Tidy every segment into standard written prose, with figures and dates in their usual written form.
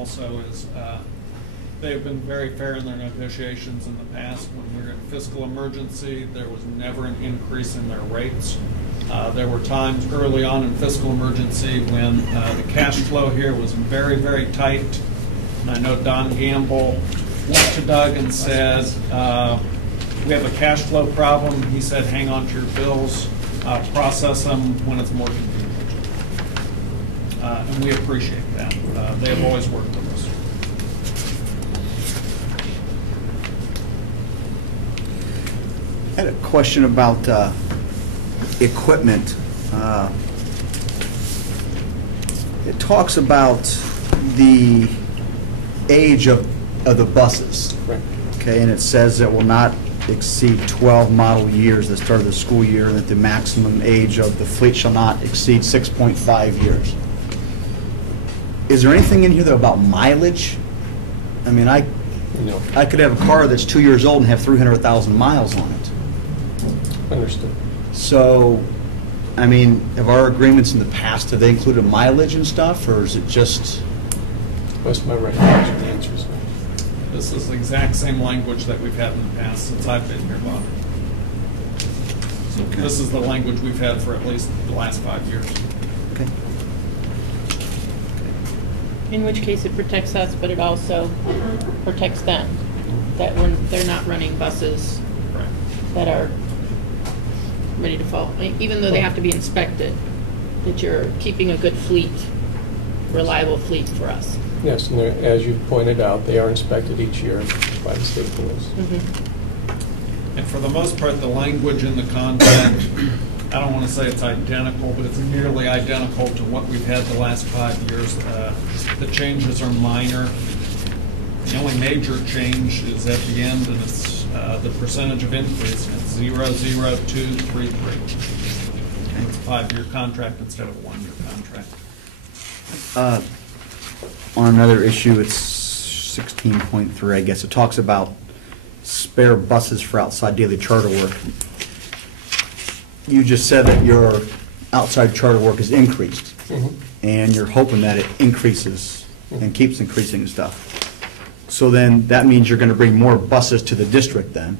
also is they've been very fair in their negotiations in the past. When we were in fiscal emergency, there was never an increase in their rates. There were times early on in fiscal emergency when the cash flow here was very, very tight. And I know Don Gamble went to Doug and said, we have a cash flow problem. He said, hang on to your bills, process them when it's more convenient. And we appreciate that. They have always worked with us. I had a question about equipment. It talks about the age of the buses. Right. Okay, and it says it will not exceed 12 model years at the start of the school year, and that the maximum age of the fleet shall not exceed 6.5 years. Is there anything in here though about mileage? I mean, I could have a car that's 2 years old and have 300,000 miles on it. Understood. So, I mean, have our agreements in the past, have they included mileage and stuff, or is it just? Most of my recollection, the answer is no. This is the exact same language that we've had in the past since I've been here, Bob. So Okay. this is the language we've had for at least the last 5 years. Okay. In which case it protects us, but it also protects them. That when they're not running buses Right. that are ready to fall, even though they have to be inspected, that you're keeping a good fleet, reliable fleet for us. Yes, and as you pointed out, they are inspected each year by the state police. And for the most part, the language in the contract, I don't want to say it's identical, but it's nearly identical to what we've had the last 5 years. The changes are minor. The only major change is at the end, and it's the percentage of increase. It's 0.0233. It's a 5-year contract instead of a 1-year contract. On another issue, it's 16.3, I guess. It talks about spare buses for outside daily charter work. You just said that your outside charter work is increased, and you're hoping that it increases and keeps increasing and stuff. So then that means you're going to bring more buses to the district then,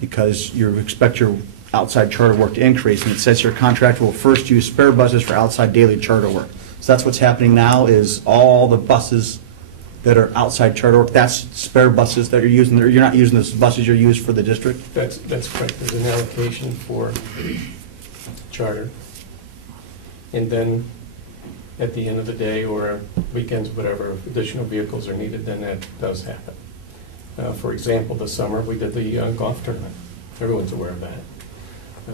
because you expect your outside charter work to increase, and it says your contract will first use spare buses for outside daily charter work. So that's what's happening now, is all the buses that are outside charter work, that's spare buses that you're using. You're not using the buses you're used for the district? That's correct. There's an allocation for charter. And then at the end of the day or weekends, whatever, if additional vehicles are needed, then that does happen. For example, this summer we did the golf tournament. Everyone's aware of that.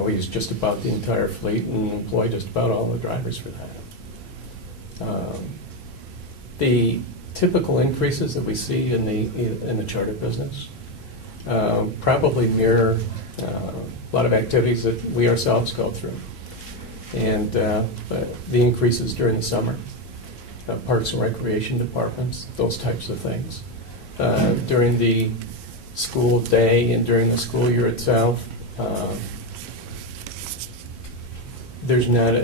We used just about the entire fleet and employed just about all the drivers for that. The typical increases that we see in the charter business probably mirror a lot of activities that we ourselves go through. And the increases during the summer, parks and recreation departments, those types of things. During the school day and during the school year itself, there's not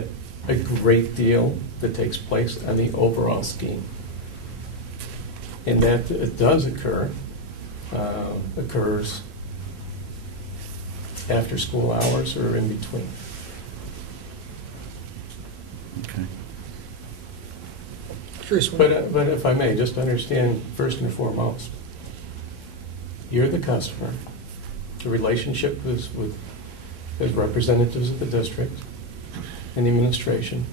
a great deal that takes place on the overall scheme. And that it does occurs after school hours or in between. Okay. But if I may, just understand first and foremost, you're the customer. The relationship is as representatives of the district and the administration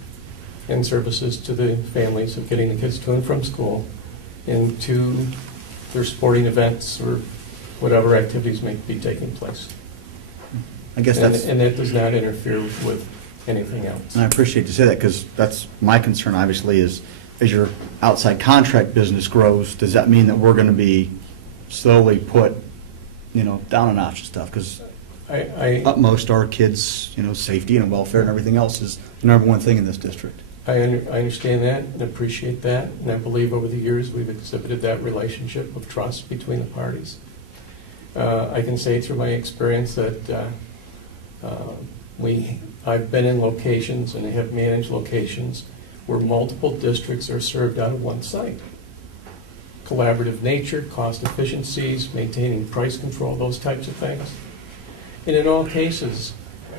and services to the families of getting the kids to and from school and to their sporting events or whatever activities may be taking place. I guess that's... And that does not interfere with anything else. And I appreciate you say that, because that's my concern, obviously, is as your outside contract business grows, does that mean that we're going to be slowly put, down a notch and stuff? Because utmost our kids, safety and welfare and everything else is the number one thing in this district. I understand that and appreciate that, and I believe over the years we've exhibited that relationship of trust between the parties. I can say through my experience that I've been in locations and have managed locations where multiple districts are served out of one site. Collaborative nature, cost efficiencies, maintaining price control, those types of things. And in all cases,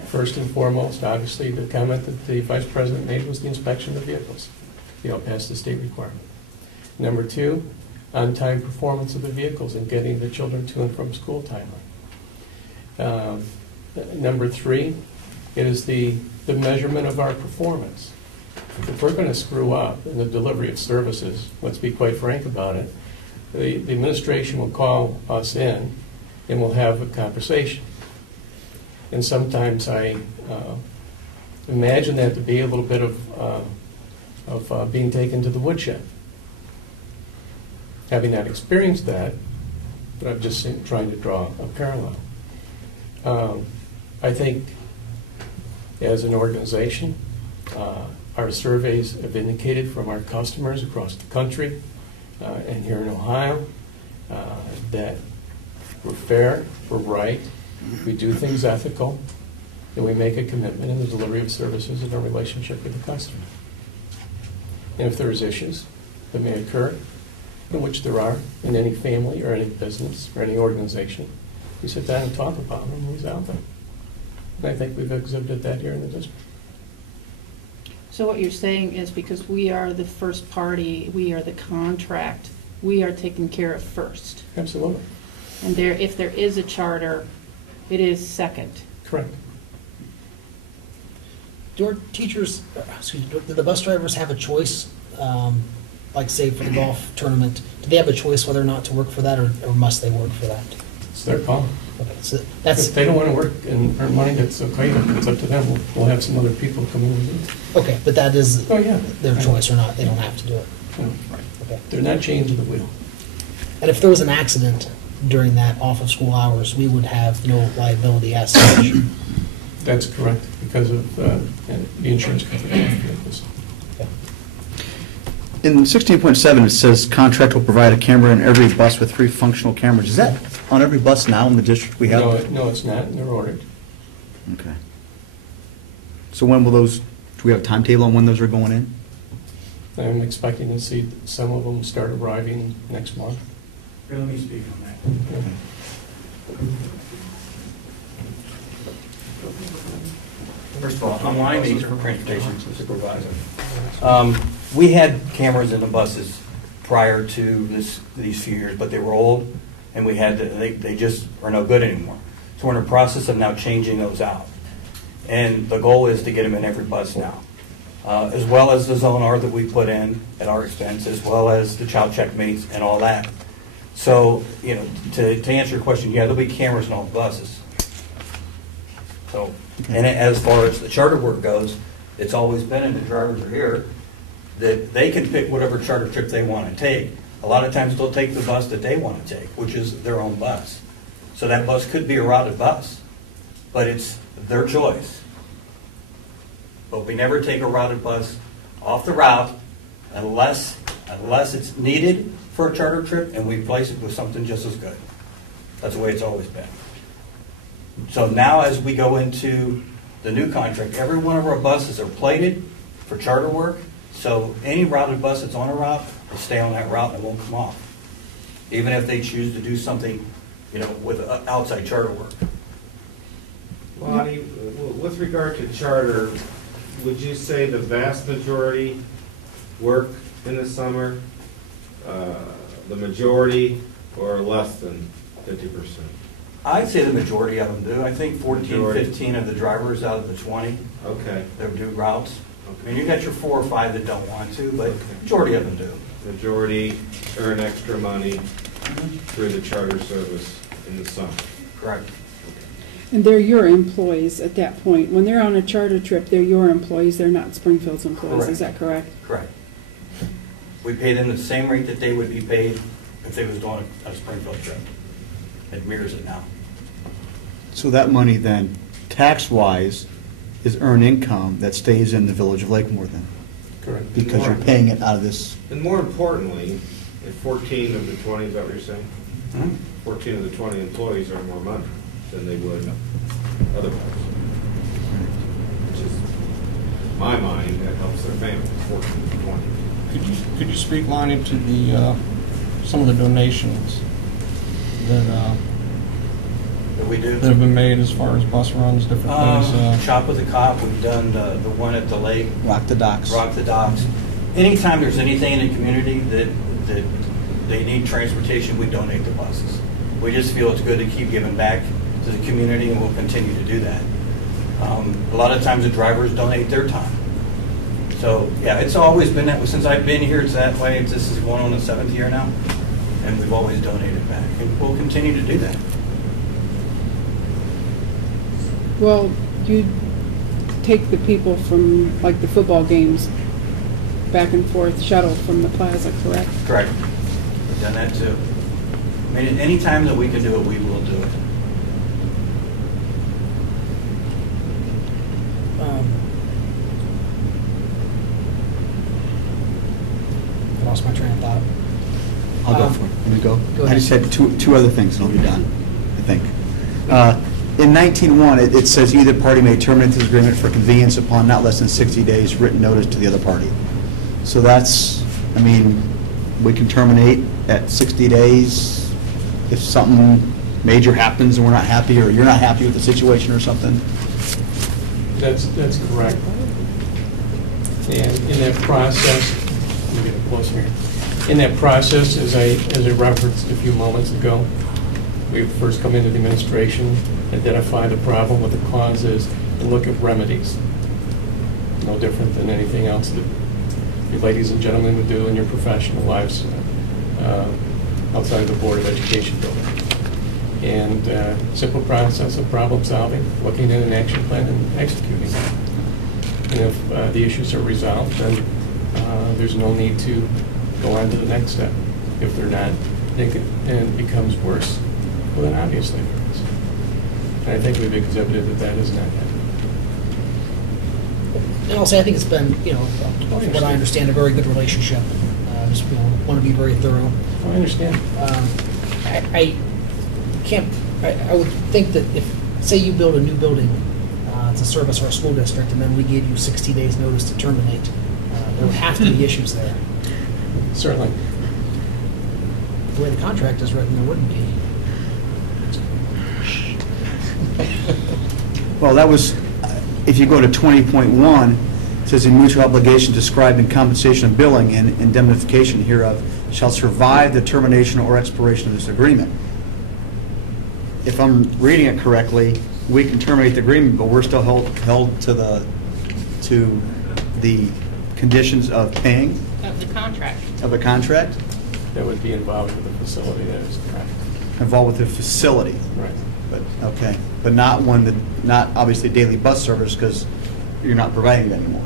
first and foremost, obviously, the comment that the Vice President made was the inspection of vehicles. They all pass the state requirement. Number two, on-time performance of the vehicles and getting the children to and from school timely. Number three is the measurement of our performance. If we're going to screw up in the delivery of services, let's be quite frank about it, the administration will call us in and we'll have a conversation. And sometimes I imagine that to be a little bit of being taken to the woodshed. Having not experienced that, but I'm just trying to draw a parallel. I think as an organization, our surveys have indicated from our customers across the country and here in Ohio that we're fair, we're right, we do things ethical, and we make a commitment in the delivery of services in our relationship with the customer. And if there's issues that may occur, in which there are in any family or any business or any organization, we sit down and talk about them and resolve them. And I think we've exhibited that here in the district. So what you're saying is because we are the first party, we are the contract, we are taken care of first. Absolutely. And if there is a charter, it is second. Correct. Do our teachers, do the bus drivers have a choice, like say for the golf tournament, do they have a choice whether or not to work for that, or must they work for that? It's their call. Okay, so that's, If they don't want to work and earn money, that's okay. It's up to them. We'll have some other people come in and do it. okay, but that is Oh, yeah. their choice or not, they don't have to do it. No. Okay. They're not chained to the wheel. And if there was an accident during that off of school hours, we would have no liability as such. That's correct, because of the insurance coverage of vehicles. In 16.7, it says contract will provide a camera in every bus with 3 functional cameras. Is that on every bus now in the district we have? No, it's not, and they're ordered. Okay. So when will those, do we have a timetable on when those are going in? I'm expecting to see some of them start arriving next month. Let me speak on that. First of all, I'm Lonnie Meeks, Transportation Supervisor. We had cameras in the buses prior to these few years, but they were old, and we had to, they just are no good anymore. So we're in the process of now changing those out. And the goal is to get them in every bus now, as well as the Zonar that we put in at our expense, as well as the child checkmates and all that. So, you know, to answer your question, yeah, there'll be cameras in all the buses. So, and as far as the charter work goes, it's always been, and the drivers are here, that they can pick whatever charter trip they want to take. A lot of times they'll take the bus that they want to take, which is their own bus. So that bus could be a routed bus, but it's their choice. But we never take a routed bus off the route unless it's needed for a charter trip, and we replace it with something just as good. That's the way it's always been. So now as we go into the new contract, every one of our buses are plated for charter work, so any routed bus that's on a route will stay on that route and it won't come off, even if they choose to do something, you know, with outside charter work. Lonnie, with regard to charter, would you say the vast majority work in the summer, the majority, or less than 50%? I'd say the majority of them do. I think 14, Majority. 15 of the drivers out of the 20 Okay. that do routes. I mean, you got your 4 or 5 that don't want to, but Okay. majority of them do. Majority earn extra money through the charter service in the summer. Correct. And they're your employees at that point. When they're on a charter trip, they're your employees, they're not Springfield's employees, is that correct? Correct. We pay them the same rate that they would be paid if they was doing a Springfield trip. It mirrors it now. So that money then, tax-wise, is earned income that stays in the village of Lakemore then? Correct. Because you're paying it out of this, And more importantly, if 14 of the 20, is that what you're saying? 14 of the 20 employees earn more money than they would otherwise. Which is my mind, that helps their families, 14 to 20. Could you speak, Lonnie, to the, some of the donations that That we do. that have been made as far as bus runs, different things? Shop with the Cop, we've done the one at the lake, Rock the docks. Rock the Docks. Anytime there's anything in the community that they need transportation, we donate the buses. We just feel it's good to keep giving back to the community, and we'll continue to do that. A lot of times the drivers donate their time. So, yeah, it's always been that way. Since I've been here, it's that way. This is going on the 7th year now, and we've always donated back, and we'll continue to do that. Well, you take the people from, like, the football games, back and forth shuttle from the plaza, correct? Correct. We've done that too. I mean, any time that we can do it, we will do it. I lost my train of thought. I'll go for it. Let me go. Go I ahead. just had two other things and I'll be done, I think. In 19.1, it says either party may terminate this agreement for convenience upon not less than 60 days written notice to the other party. So that's, I mean, we can terminate at 60 days if something major happens and we're not happy, or you're not happy with the situation or something. That's correct. And in that process, let me get it closer here. In that process, as I referenced a few moments ago, we first come into the administration, identify the problem, what the cause is, and look at remedies. No different than anything else that you ladies and gentlemen would do in your professional lives outside of the Board of Education building. And simple process of problem solving, looking at an action plan and executing it. And if the issues are resolved, then there's no need to go on to the next step. If they're not, and it becomes worse, well then obviously there is. And I think we've exhibited that that is not happening. And also, I think it's been, from what I understand, a very good relationship. Just want to be very thorough. I understand. I can't. I would think that if, say, you build a new building to service our school district, and then we gave you 60 days notice to terminate, there would have to be issues there. Certainly. The way the contract is written, there wouldn't be. Well, that was, if you go to 20.1, it says, "In mutual obligation described in compensation of billing and indemnification hereof shall survive the termination or expiration of this agreement." If I'm reading it correctly, we can terminate the agreement, but we're still held to the conditions of paying Of the contract. of the contract That would be involved with the facility, that is correct. involved with the facility. Right. But, okay, but not not obviously daily bus service, because you're not providing it anymore.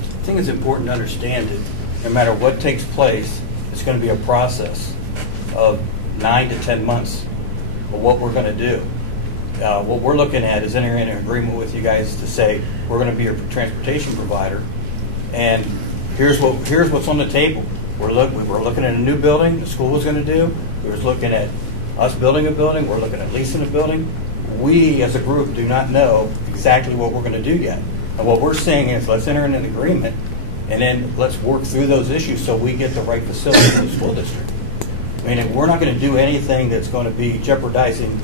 I think it's important to understand that no matter what takes place, it's going to be a process of 9 to 10 months of what we're going to do. What we're looking at is entering an agreement with you guys to say, we're going to be your transportation provider, and here's what's on the table. We're looking at a new building the school is going to do. We're looking at us building a building. We're looking at leasing a building. We, as a group, do not know exactly what we're going to do yet. And what we're saying is, let's enter in an agreement, and then let's work through those issues so we get the right facility for the school district. I mean, we're not going to do anything that's going to be jeopardizing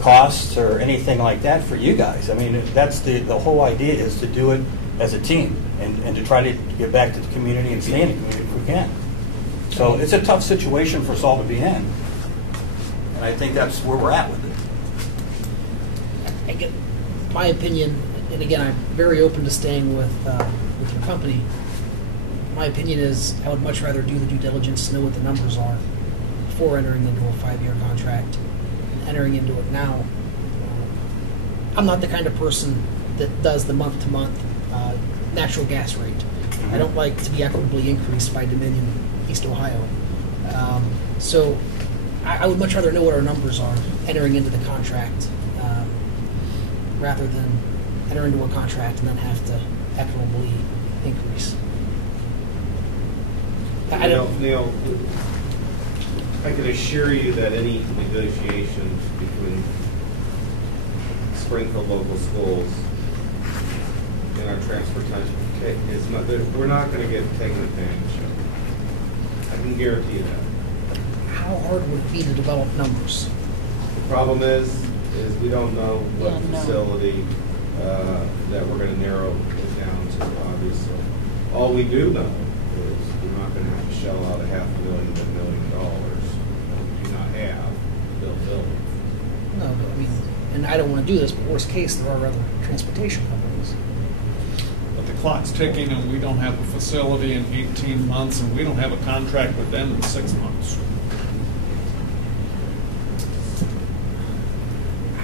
costs or anything like that for you guys. I mean, that's the whole idea, is to do it as a team and to try to get back to the community and stay in the community if we can. So it's a tough situation for us all to be in. And I think that's where we're at with it. I get my opinion, and again, I'm very open to staying with your company. My opinion is I would much rather do the due diligence to know what the numbers are before entering into a 5-year contract. And entering into it now, I'm not the kind of person that does the month-to-month natural gas rate. I don't like to be equitably increased by Dominion East Ohio. So I would much rather know what our numbers are entering into the contract rather than enter into a contract and then have to equitably increase. Neil, I can assure you that any negotiations between Springfield local schools in our transportation, we're not going to get taken advantage of. I can guarantee you that. How hard would it be to develop numbers? The problem is we don't know what Yeah, no. facility that we're going to narrow it down to, obviously. All we do know is we're not going to have to shell out $500,000 to $1 million that we do not have to build buildings. No, but I mean, and I don't want to do this, but worst case, there are other transportation companies. But the clock's ticking, and we don't have a facility in 18 months, and we don't have a contract with them in 6 months.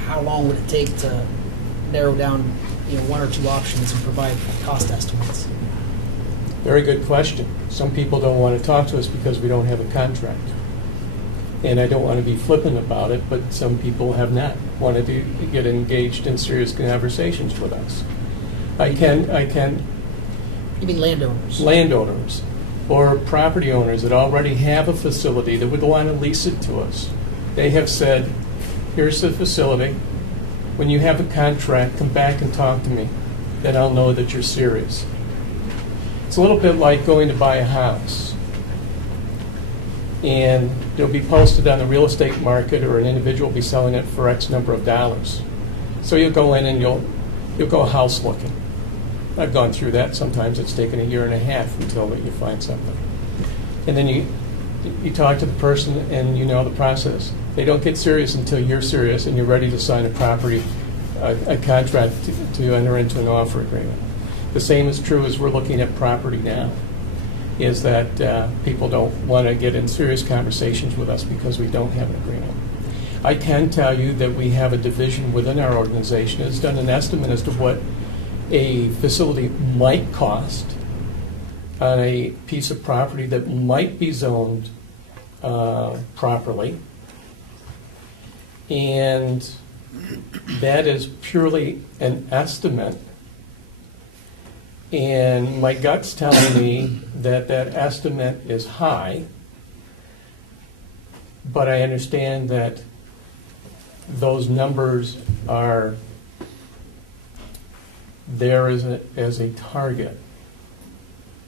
How long would it take to narrow down, one or two options and provide cost estimates? Very good question. Some people don't want to talk to us because we don't have a contract. And I don't want to be flippant about it, but some people have not wanted to get engaged in serious conversations with us. I can You mean landowners? landowners or property owners that already have a facility that would want to lease it to us. They have said, here's the facility. When you have a contract, come back and talk to me. Then I'll know that you're serious. It's a little bit like going to buy a house. And it'll be posted on the real estate market, or an individual will be selling it for X number of dollars. So you'll go in and you'll go house looking. I've gone through that. Sometimes it's taken 1.5 years until you find something. And then you talk to the person and you know the process. They don't get serious until you're serious and you're ready to sign a contract to enter into an offer agreement. The same is true as we're looking at property now, is that people don't want to get in serious conversations with us because we don't have an agreement. I can tell you that we have a division within our organization that's done an estimate as to what a facility might cost on a piece of property that might be zoned properly. And that is purely an estimate. And my gut's telling me that that estimate is high, but I understand that those numbers are there as a target.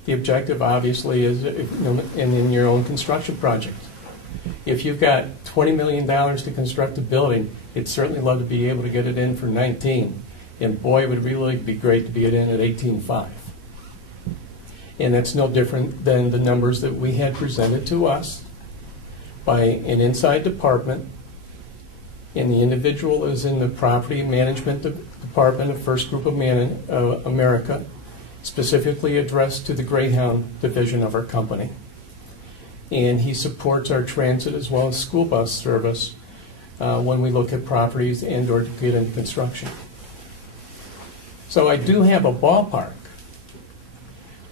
The objective, obviously, is in your own construction project. If you've got $20 million to construct a building, it'd certainly love to be able to get it in for 19. And boy, it would really be great to be it in at 18.5. And that's no different than the numbers that we had presented to us by an inside department. And the individual is in the property management department of First Group of America, specifically addressed to the Greyhound division of our company. And he supports our transit as well as school bus service when we look at properties and or to get into construction. So I do have a ballpark,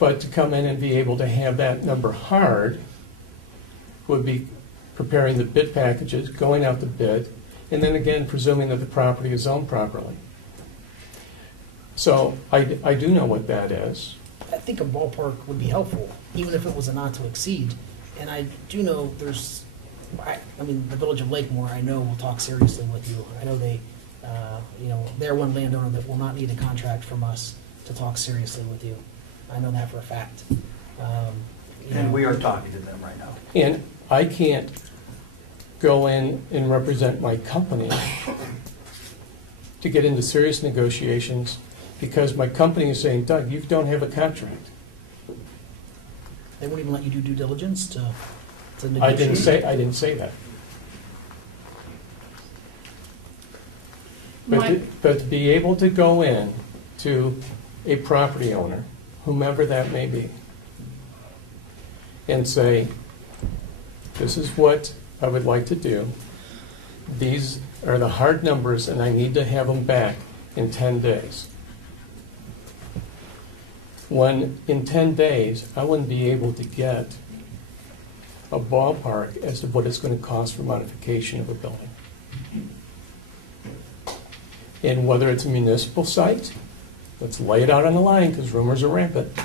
but to come in and be able to have that number hard would be preparing the bid packages, going out to bid, and then again presuming that the property is zoned properly. So I do know what that is. I think a ballpark would be helpful, even if it was a not to exceed. And I do know there's, I mean, the Village of Lakemore, I know will talk seriously with you. I know they, they're one landowner that will not need a contract from us to talk seriously with you. I know that for a fact. And we are talking to them right now. And I can't go in and represent my company to get into serious negotiations because my company is saying, Doug, you don't have a contract. They won't even let you do due diligence to negotiate? I didn't say that. But to be able to go in to a property owner, whomever that may be, and say, this is what I would like to do. These are the hard numbers, and I need to have them back in 10 days. When in 10 days, I wouldn't be able to get a ballpark as to what it's going to cost for modification of a building. And whether it's a municipal site, let's lay it out on the line because rumors are rampant.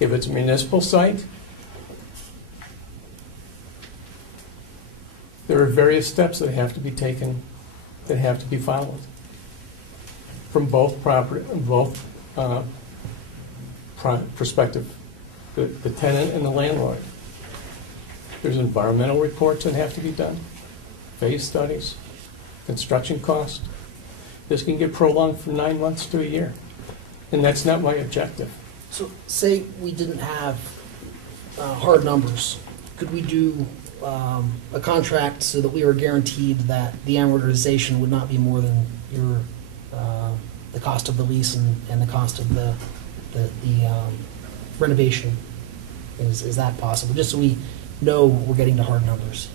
If it's a municipal site, there are various steps that have to be taken, that have to be followed. from both perspective, the tenant and the landlord. There's environmental reports that have to be done, phase studies, construction cost. This can get prolonged from 9 months to a year, and that's not my objective. So say we didn't have hard numbers, could we do a contract so that we were guaranteed that the amortization would not be more than your the cost of the lease and the cost of the renovation? Is that possible? Just so we know we're getting to hard numbers.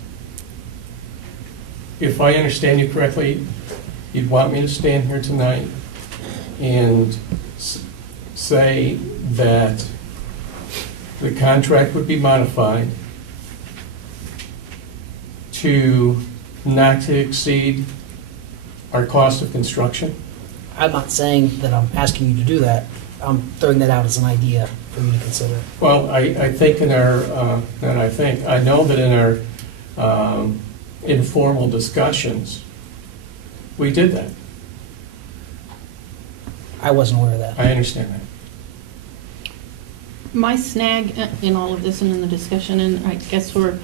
If I understand you correctly, you'd want me to stand here tonight and say that the contract would be modified to not to exceed our cost of construction? I'm not saying that I'm asking you to do that. I'm throwing that out as an idea for you to consider. Well, I think in our, I know that in our informal discussions, we did that. I wasn't aware of that. I understand that. My snag in all of this and in the discussion, and I guess when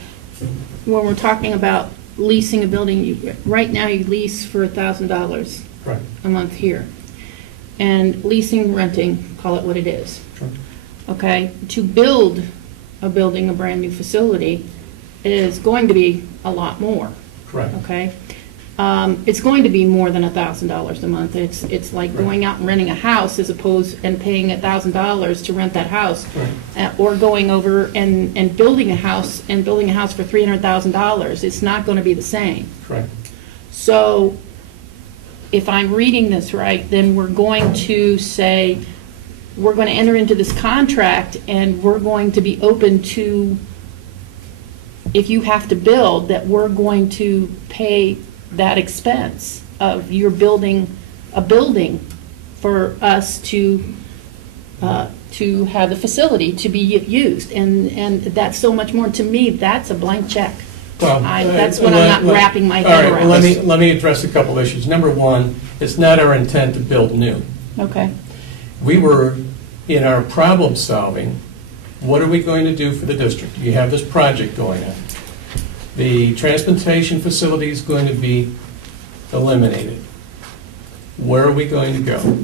we're talking about leasing a building, right now you lease for $1,000 Right. a month here. And leasing, renting, call it what it is. Sure. Okay? To build a building, a brand-new facility, is going to be a lot more. Correct. Okay? It's going to be more than $1,000 a month. It's like going out and renting a house as opposed and paying $1,000 to rent that house, Right. Or going over and building a house for $300,000. It's not going to be the same. Correct. So, if I'm reading this right, then we're going to say we're going to enter into this contract and we're going to be open to, if you have to build, that we're going to pay that expense of your building a building for us to have the facility to be used, and that's so much more. To me, that's a blank check. Well, That's what I'm not wrapping my head all right, around. let me address a couple issues. Number one, it's not our intent to build new. Okay. We were, in our problem solving, what are we going to do for the district? You have this project going on. The transportation facility is going to be eliminated. Where are we going to go?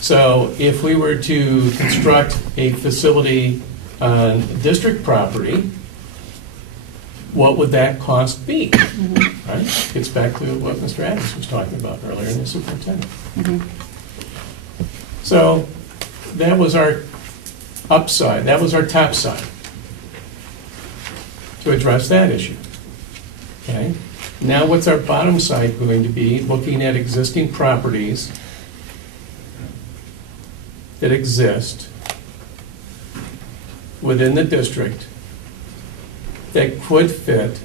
So if we were to construct a facility on district property, what would that cost be? Right? Gets back to what Mr. Adams was talking about earlier in the superintendent. So that was our upside, that was our top side to address that issue. Okay? Now what's our bottom side going to be? Looking at existing properties that exist within the district that could fit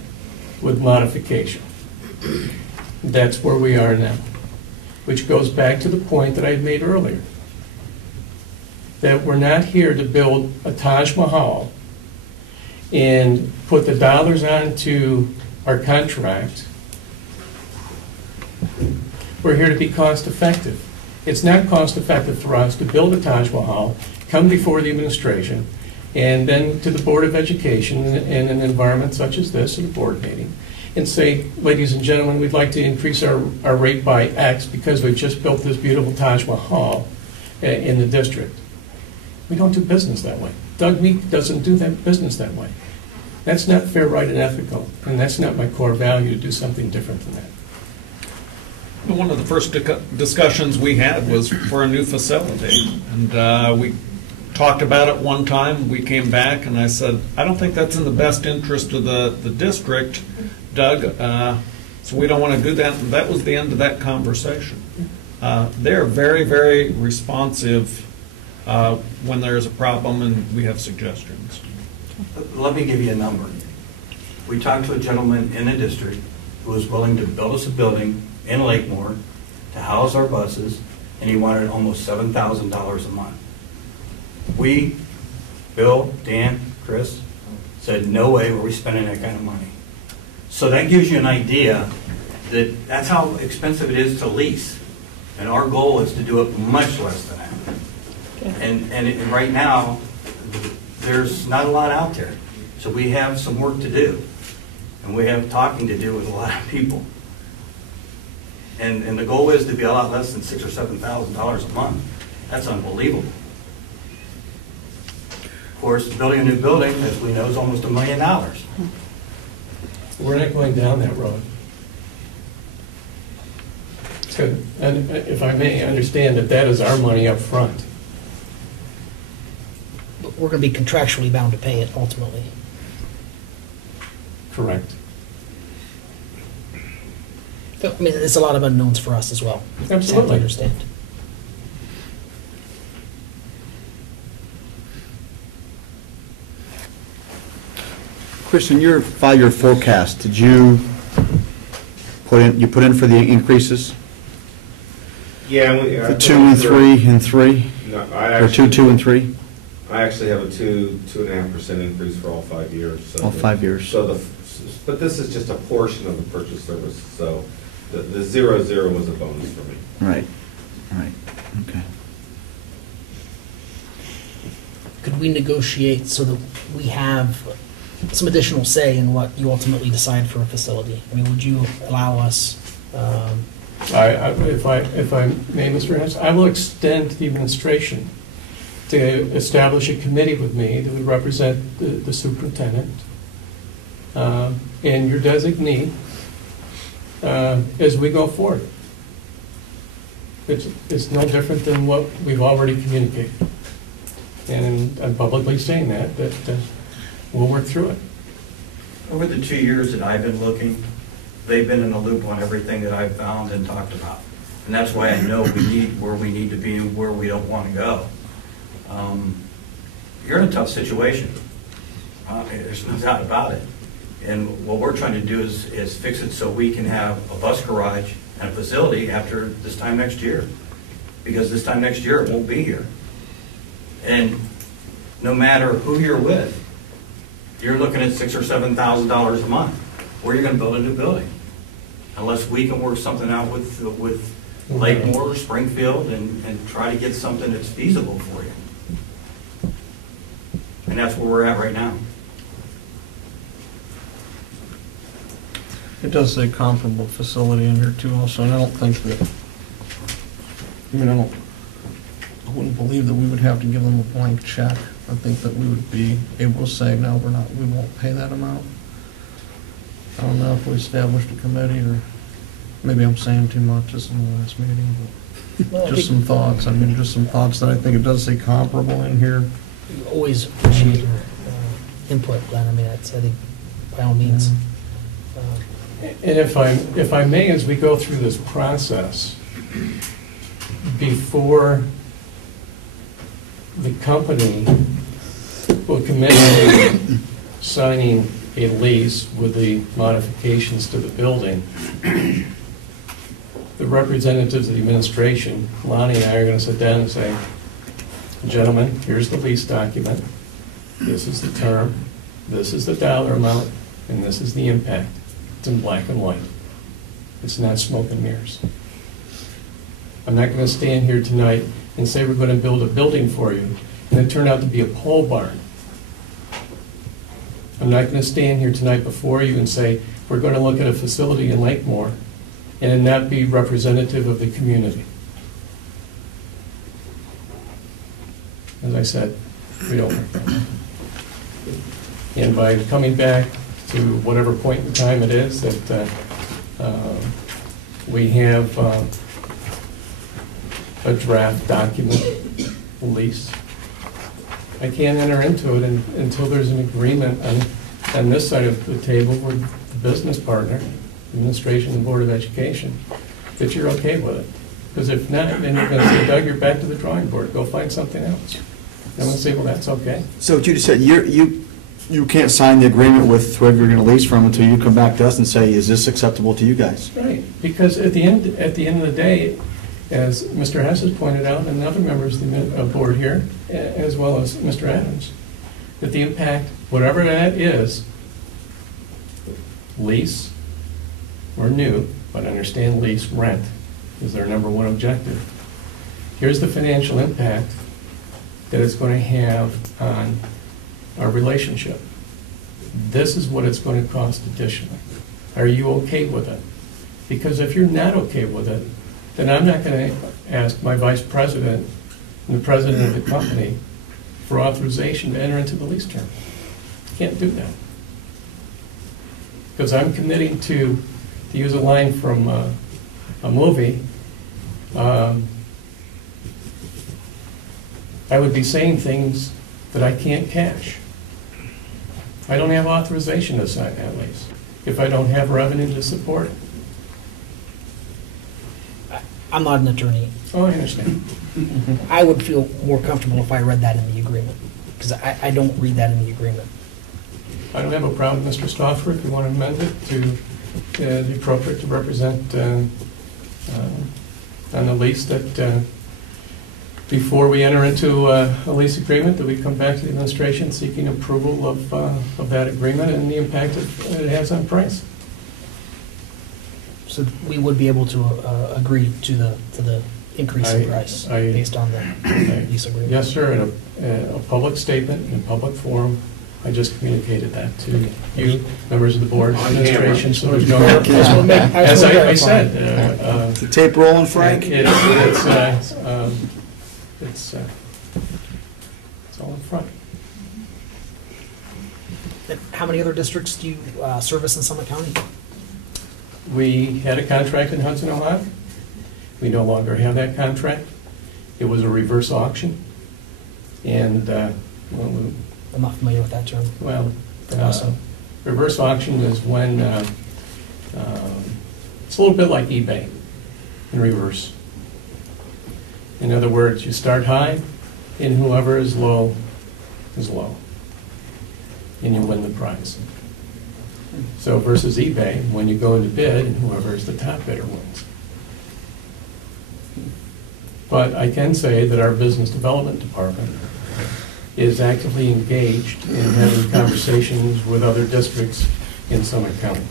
with modification. That's where we are now, which goes back to the point that I made earlier, that we're not here to build a Taj Mahal and put the dollars onto our contract. We're here to be cost effective. It's not cost effective for us to build a Taj Mahal, come before the administration, and then to the Board of Education in an environment such as this, at a board meeting, and say, ladies and gentlemen, we'd like to increase our rate by X because we've just built this beautiful Taj Mahal in the district. We don't do business that way. Doug Meek doesn't do that business that way. That's not fair, right, and ethical, and that's not my core value to do something different than that. One of the first discussions we had was for a new facility, and we talked about it one time. We came back, and I said, I don't think that's in the best interest of the district, Doug, so we don't want to do that, and that was the end of that conversation. They're very, very responsive when there's a problem and we have suggestions. Let me give you a number. We talked to a gentleman in the district who was willing to build us a building in Lakemore to house our buses, and he wanted almost $7,000 a month. We, Bill, Dan, Chris, said, no way were we spending that kind of money. So that gives you an idea that that's how expensive it is to lease. And our goal is to do it much less than that. And right now, there's not a lot out there. So we have some work to do. And we have talking to do with a lot of people. And the goal is to be a lot less than $6,000 or $7,000 a month. That's unbelievable. Of course, building a new building, as we know, is almost $1 million. We're not going down that road. So, and if I may understand that that is our money up front. But we're going to be contractually bound to pay it ultimately. Correct. I mean, there's a lot of unknowns for us as well. To have to Absolutely. understand. Chris, in your 5-year forecast, did you put in for the increases? Yeah. The 2 and 3 and 3? No, Or 2 and 3? I actually have a 2.5% increase for all 5 years. So All 5 years. But this is just a portion of the purchase service, so the 0.0 was a bonus for me. Right, okay. Could we negotiate so that we have some additional say in what you ultimately decide for a facility? I mean, would you allow us, If I may, Mr. Hess, I will extend the administration to establish a committee with me that would represent the superintendent and your designee as we go forward. It's no different than what we've already communicated. And I'm publicly saying that we'll work through it. Over the 2 years that I've been looking, they've been in the loop on everything that I've found and talked about. And that's why I know where we need to be, where we don't want to go. You're in a tough situation. There's no doubt about it. And what we're trying to do is fix it so we can have a bus garage and a facility after this time next year. Because this time next year, it won't be here. And no matter who you're with, you're looking at $6,000 or $7,000 a month. Where are you going to build a new building? Unless we can work something out with Lakemore or Springfield and try to get something that's feasible for you. And that's where we're at right now. It does say comparable facility in here too also, and I don't think that, I wouldn't believe that we would have to give them a blank check. I think that we would be able to say, no, we won't pay that amount. I don't know if we established a committee, or maybe I'm saying too much just in the last meeting, well, but just some thoughts. Just some thoughts that I think it does say comparable in here. we always appreciate your input, Glenn. I mean, I think by all means. And if I may, as we go through this process, before the company will commit to signing a lease with the modifications to the building, the representatives of the administration, Lonnie and I, are going to sit down and say, gentlemen, here's the lease document, this is the term, this is the dollar amount, and this is the impact. It's in black and white. It's not smoke and mirrors. I'm not going to stand here tonight and say we're going to build a building for you, and it turned out to be a pole barn. I'm not going to stand here tonight before you and say we're going to look at a facility in Lakemore and it not be representative of the community. As I said, we don't work that way. And by coming back to whatever point in time it is that we have a draft document lease, I can't enter into it until there's an agreement on this side of the table with the business partner, administration and Board of Education, that you're okay with it. Because if not, then you're going to say, Doug, you're back to the drawing board. Go find something else. And we'll say, well, that's okay. So what you just said, you can't sign the agreement with whoever you're going to lease from until you come back to us and say, is this acceptable to you guys? Right, because at the end of the day, as Mr. Hess has pointed out, and other members of the board here, as well as Mr. Adams, that the impact, whatever that is, lease or new, but understand lease, rent, is their number one objective. Here's the financial impact that it's going to have on our relationship. This is what it's going to cost additionally. Are you okay with it? Because if you're not okay with it, then I'm not going to ask my vice president and the president of the company for authorization to enter into the lease term. Can't do that. Because I'm committing to use a line from a movie, I would be saying things that I can't cash. I don't have authorization to sign that lease if I don't have revenue to support it. I'm not an attorney. Oh, I understand. I would feel more comfortable if I read that in the agreement, because I don't read that in the agreement. I don't have a problem, Mr. Stauffer, if you want to amend it to the appropriate to represent on the lease that before we enter into a lease agreement, that we come back to the administration seeking approval of that agreement and the impact it has on price. So we would be able to agree to the increase in price based on the lease agreement? Yes, sir, in a public statement, in a public forum. I just communicated that to you, members of the board, administration, so there's no... As I said... The tape rolling, Frank? It's all in front. How many other districts do you service in Summit County? We had a contract in Hudson, Ohio. We no longer have that contract. It was a reverse auction. And, I'm not familiar with that term. well, reverse auction is when, it's a little bit like eBay in reverse. In other words, you start high, and whoever is low is low. And you win the prize. So versus eBay, when you go into bid, and whoever is the top bidder wins. But I can say that our business development department is actively engaged in having conversations with other districts in Summit County.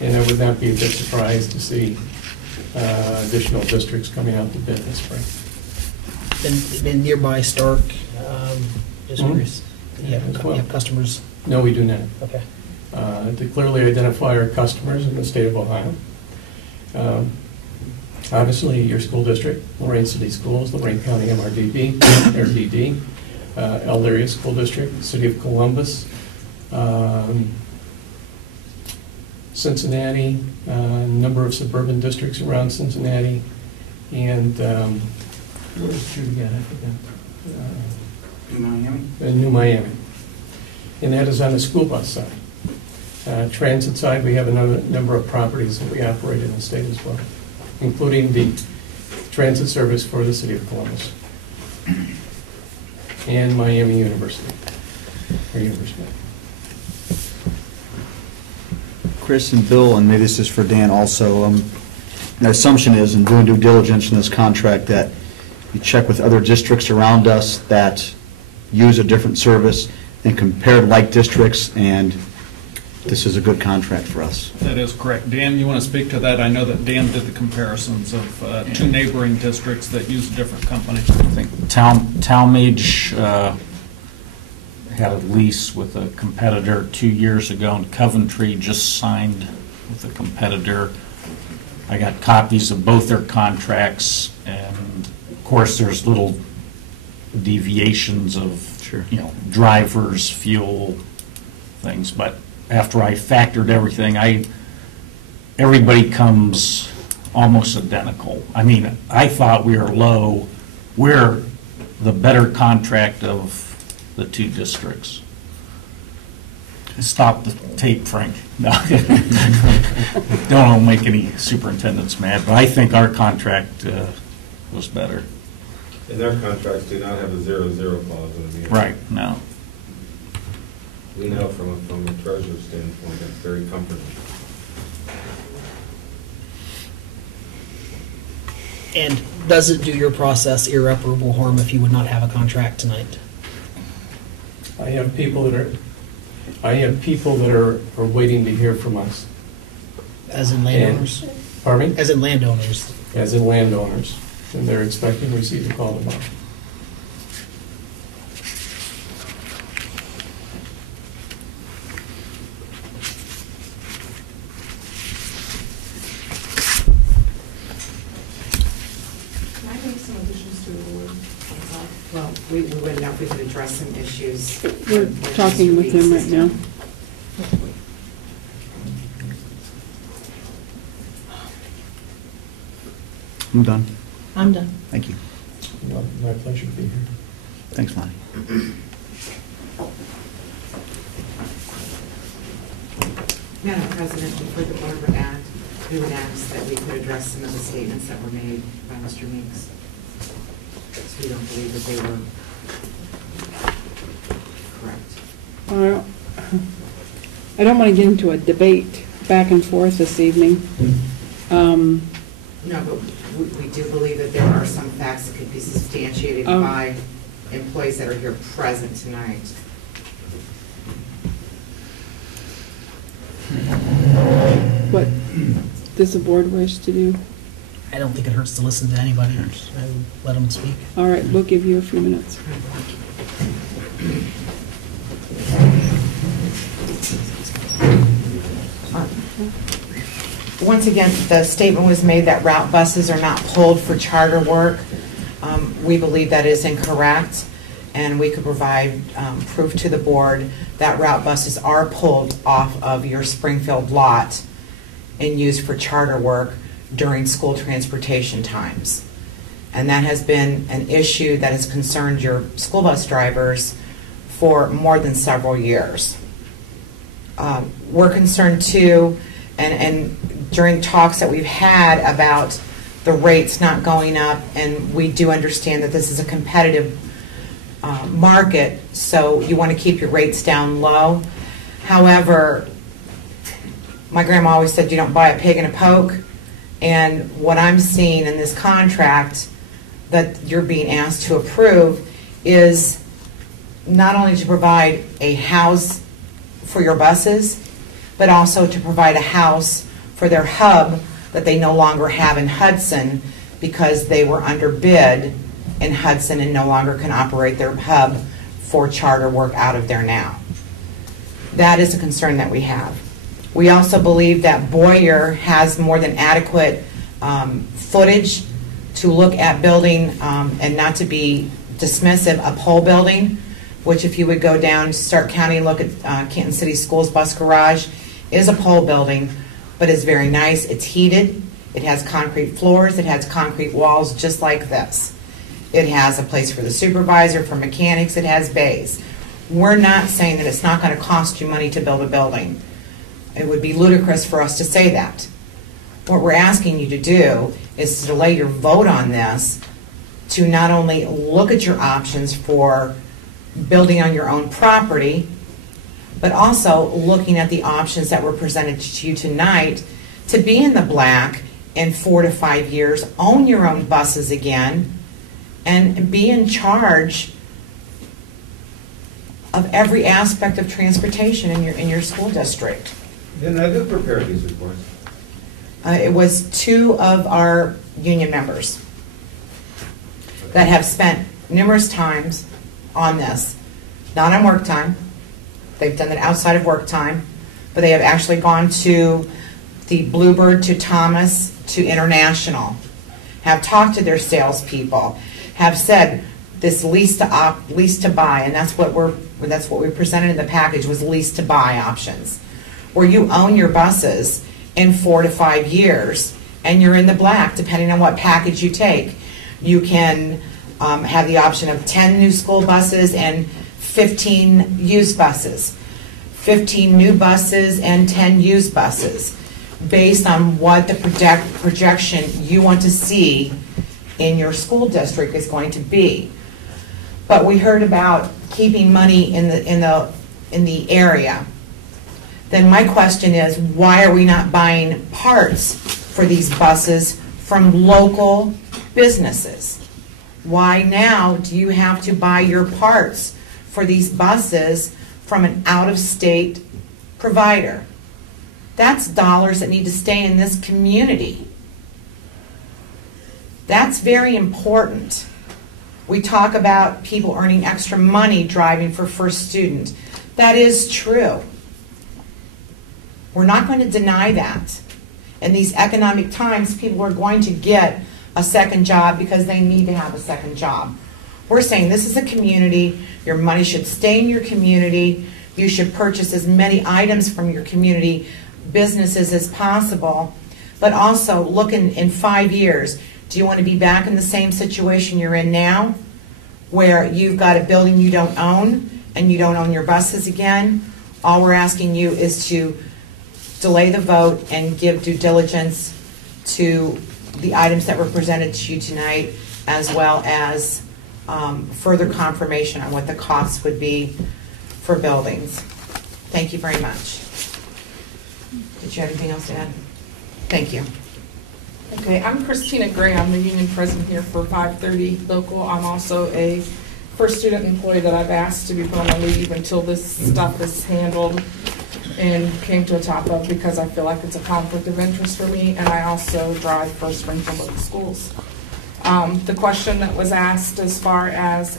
And I would not be a bit surprised to see additional districts coming out to bid this spring. And nearby Stark, just Mhm. curious. You As well. have customers? No, we do not. Okay. To clearly identify our customers in the state of Ohio. Obviously, your school district, Lorraine City Schools, Lorraine County MRDD, RDD, Eldaria School District, City of Columbus, Cincinnati, a number of suburban districts around Cincinnati, and where's Judy at? I forgot. New Miami. And that is on the school bus side. Transit side, we have a number of properties that we operate in the state as well, including the transit service for the City of Columbus and Miami University, or University. Chris and Bill, and maybe this is for Dan also, the assumption is, in doing due diligence in this contract, that you check with other districts around us that use a different service and compare like districts, and this is a good contract for us. That is correct. Dan, you want to speak to that? I know that Dan did the comparisons of two neighboring districts that use a different company. I think Talmadge had a lease with a competitor 2 years ago, and Coventry just signed with a competitor. I got copies of both their contracts, and of course, there's little deviations of, drivers, fuel, things, but after I factored everything, everybody comes almost identical. I mean, I thought we were low. We're the better contract of the two districts. Stop the tape, Frank. No. Don't make any superintendents mad, but I think our contract was better. And their contracts do not have a 0-0 clause in them. Right, no. We know from a treasurer's standpoint, that's very comforting. And does it do your process irreparable harm if you would not have a contract tonight? I have people that are waiting to hear from us. As in landowners? Pardon me? As in landowners? As in landowners, and they're expecting to receive a call tomorrow. Can I make some additions to the board? Well, we wouldn't know if we could address some issues. We're talking with him right now. I'm done. I'm done. Thank you. Well, my pleasure to be here. Thanks, Lonnie. Madam President, before the board would act, we would ask that we could address some of the statements that were made by Mr. Meeks. So we don't believe that they were correct. I don't want to get into a debate back and forth this evening. No, but we do believe that there are some facts that could be substantiated by employees that are here present tonight. What does the board wish to do? I don't think it hurts to listen to anybody. I would let them speak. All right, we'll give you a few minutes. Once again, the statement was made that route buses are not pulled for charter work. We believe that is incorrect, and we could provide proof to the board that route buses are pulled off of your Springfield lot and used for charter work during school transportation times. And that has been an issue that has concerned your school bus drivers for more than several years. We're concerned too, and during talks that we've had about the rates not going up, and we do understand that this is a competitive market, so you want to keep your rates down low. However, my grandma always said you don't buy a pig in a poke, and what I'm seeing in this contract that you're being asked to approve is not only to provide a house for your buses, but also to provide a house for their hub that they no longer have in Hudson because they were underbid in Hudson and no longer can operate their hub for charter work out of there now. That is a concern that we have. We also believe that Boyer has more than adequate footage to look at building, and not to be dismissive, a pole building, which if you would go down to Stark County and look at Canton City Schools bus garage, is a pole building, but is very nice. It's heated. It has concrete floors. It has concrete walls just like this. It has a place for the supervisor, for mechanics. It has bays. We're not saying that it's not going to cost you money to build a building. It would be ludicrous for us to say that. What we're asking you to do is to delay your vote on this to not only look at your options for building on your own property, but also looking at the options that were presented to you tonight to be in the black in 4 to 5 years, own your own buses again, and be in charge of every aspect of transportation in your school district. And I did prepare these reports. It was 2 of our union members that have spent numerous times on this, not on work time. They've done it outside of work time, but they have actually gone to the Bluebird, to Thomas, to International, have talked to their salespeople, have said this lease to buy, and that's what we presented in the package was lease to buy options, where you own your buses in 4 to 5 years, and you're in the black depending on what package you take. You can have the option of 10 new school buses and 15 used buses, 15 new buses and 10 used buses, based on what the projection you want to see in your school district is going to be. But we heard about keeping money in the area. Then my question is, why are we not buying parts for these buses from local businesses? Why now do you have to buy your parts for these buses from an out-of-state provider? That's dollars that need to stay in this community. That's very important. We talk about people earning extra money driving for First Student. That is true. We're not going to deny that. In these economic times, people are going to get a second job because they need to have a second job. We're saying this is a community. Your money should stay in your community. You should purchase as many items from your community businesses as possible. But also, look in 5 years. Do you want to be back in the same situation you're in now, where you've got a building you don't own and you don't own your buses again? All we're asking you is to delay the vote and give due diligence to the items that were presented to you tonight, as well as further confirmation on what the costs would be for buildings. Thank you very much. Did you have anything else to add? Thank you. Okay, I'm Christina Gray. I'm the union president here for 530 Local. I'm also a First Student employee that I've asked to be put on a leave until this stuff is handled and came to a top of, because I feel like it's a conflict of interest for me, and I also drive for Springfield Local Schools. The question that was asked as far as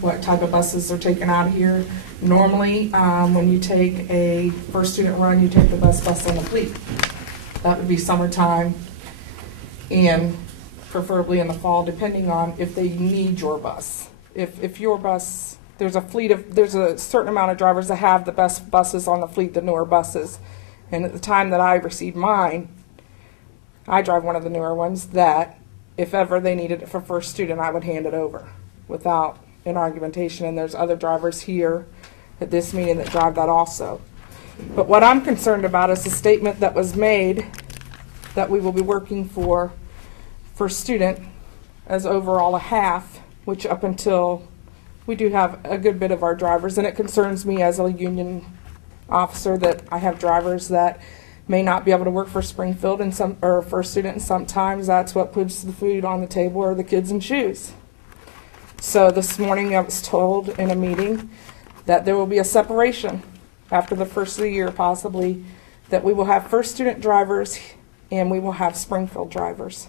what type of buses are taken out of here, normally when you take a First Student run, you take the best bus on the fleet. That would be summertime and preferably in the fall, depending on if they need your bus. If your bus, there's a certain amount of drivers that have the best buses on the fleet, the newer buses. And at the time that I received mine, I drive one of the newer ones that if ever they needed it for First Student, I would hand it over without an argumentation. And there's other drivers here at this meeting that drive that also. But what I'm concerned about is the statement that was made that we will be working for First Student as overall a half, which up until we do have a good bit of our drivers, and it concerns me as a union officer that I have drivers that may not be able to work for Springfield and or First Student, and sometimes that's what puts the food on the table or the kids in shoes. So this morning I was told in a meeting that there will be a separation after the first of the year, possibly, that we will have First Student drivers and we will have Springfield drivers.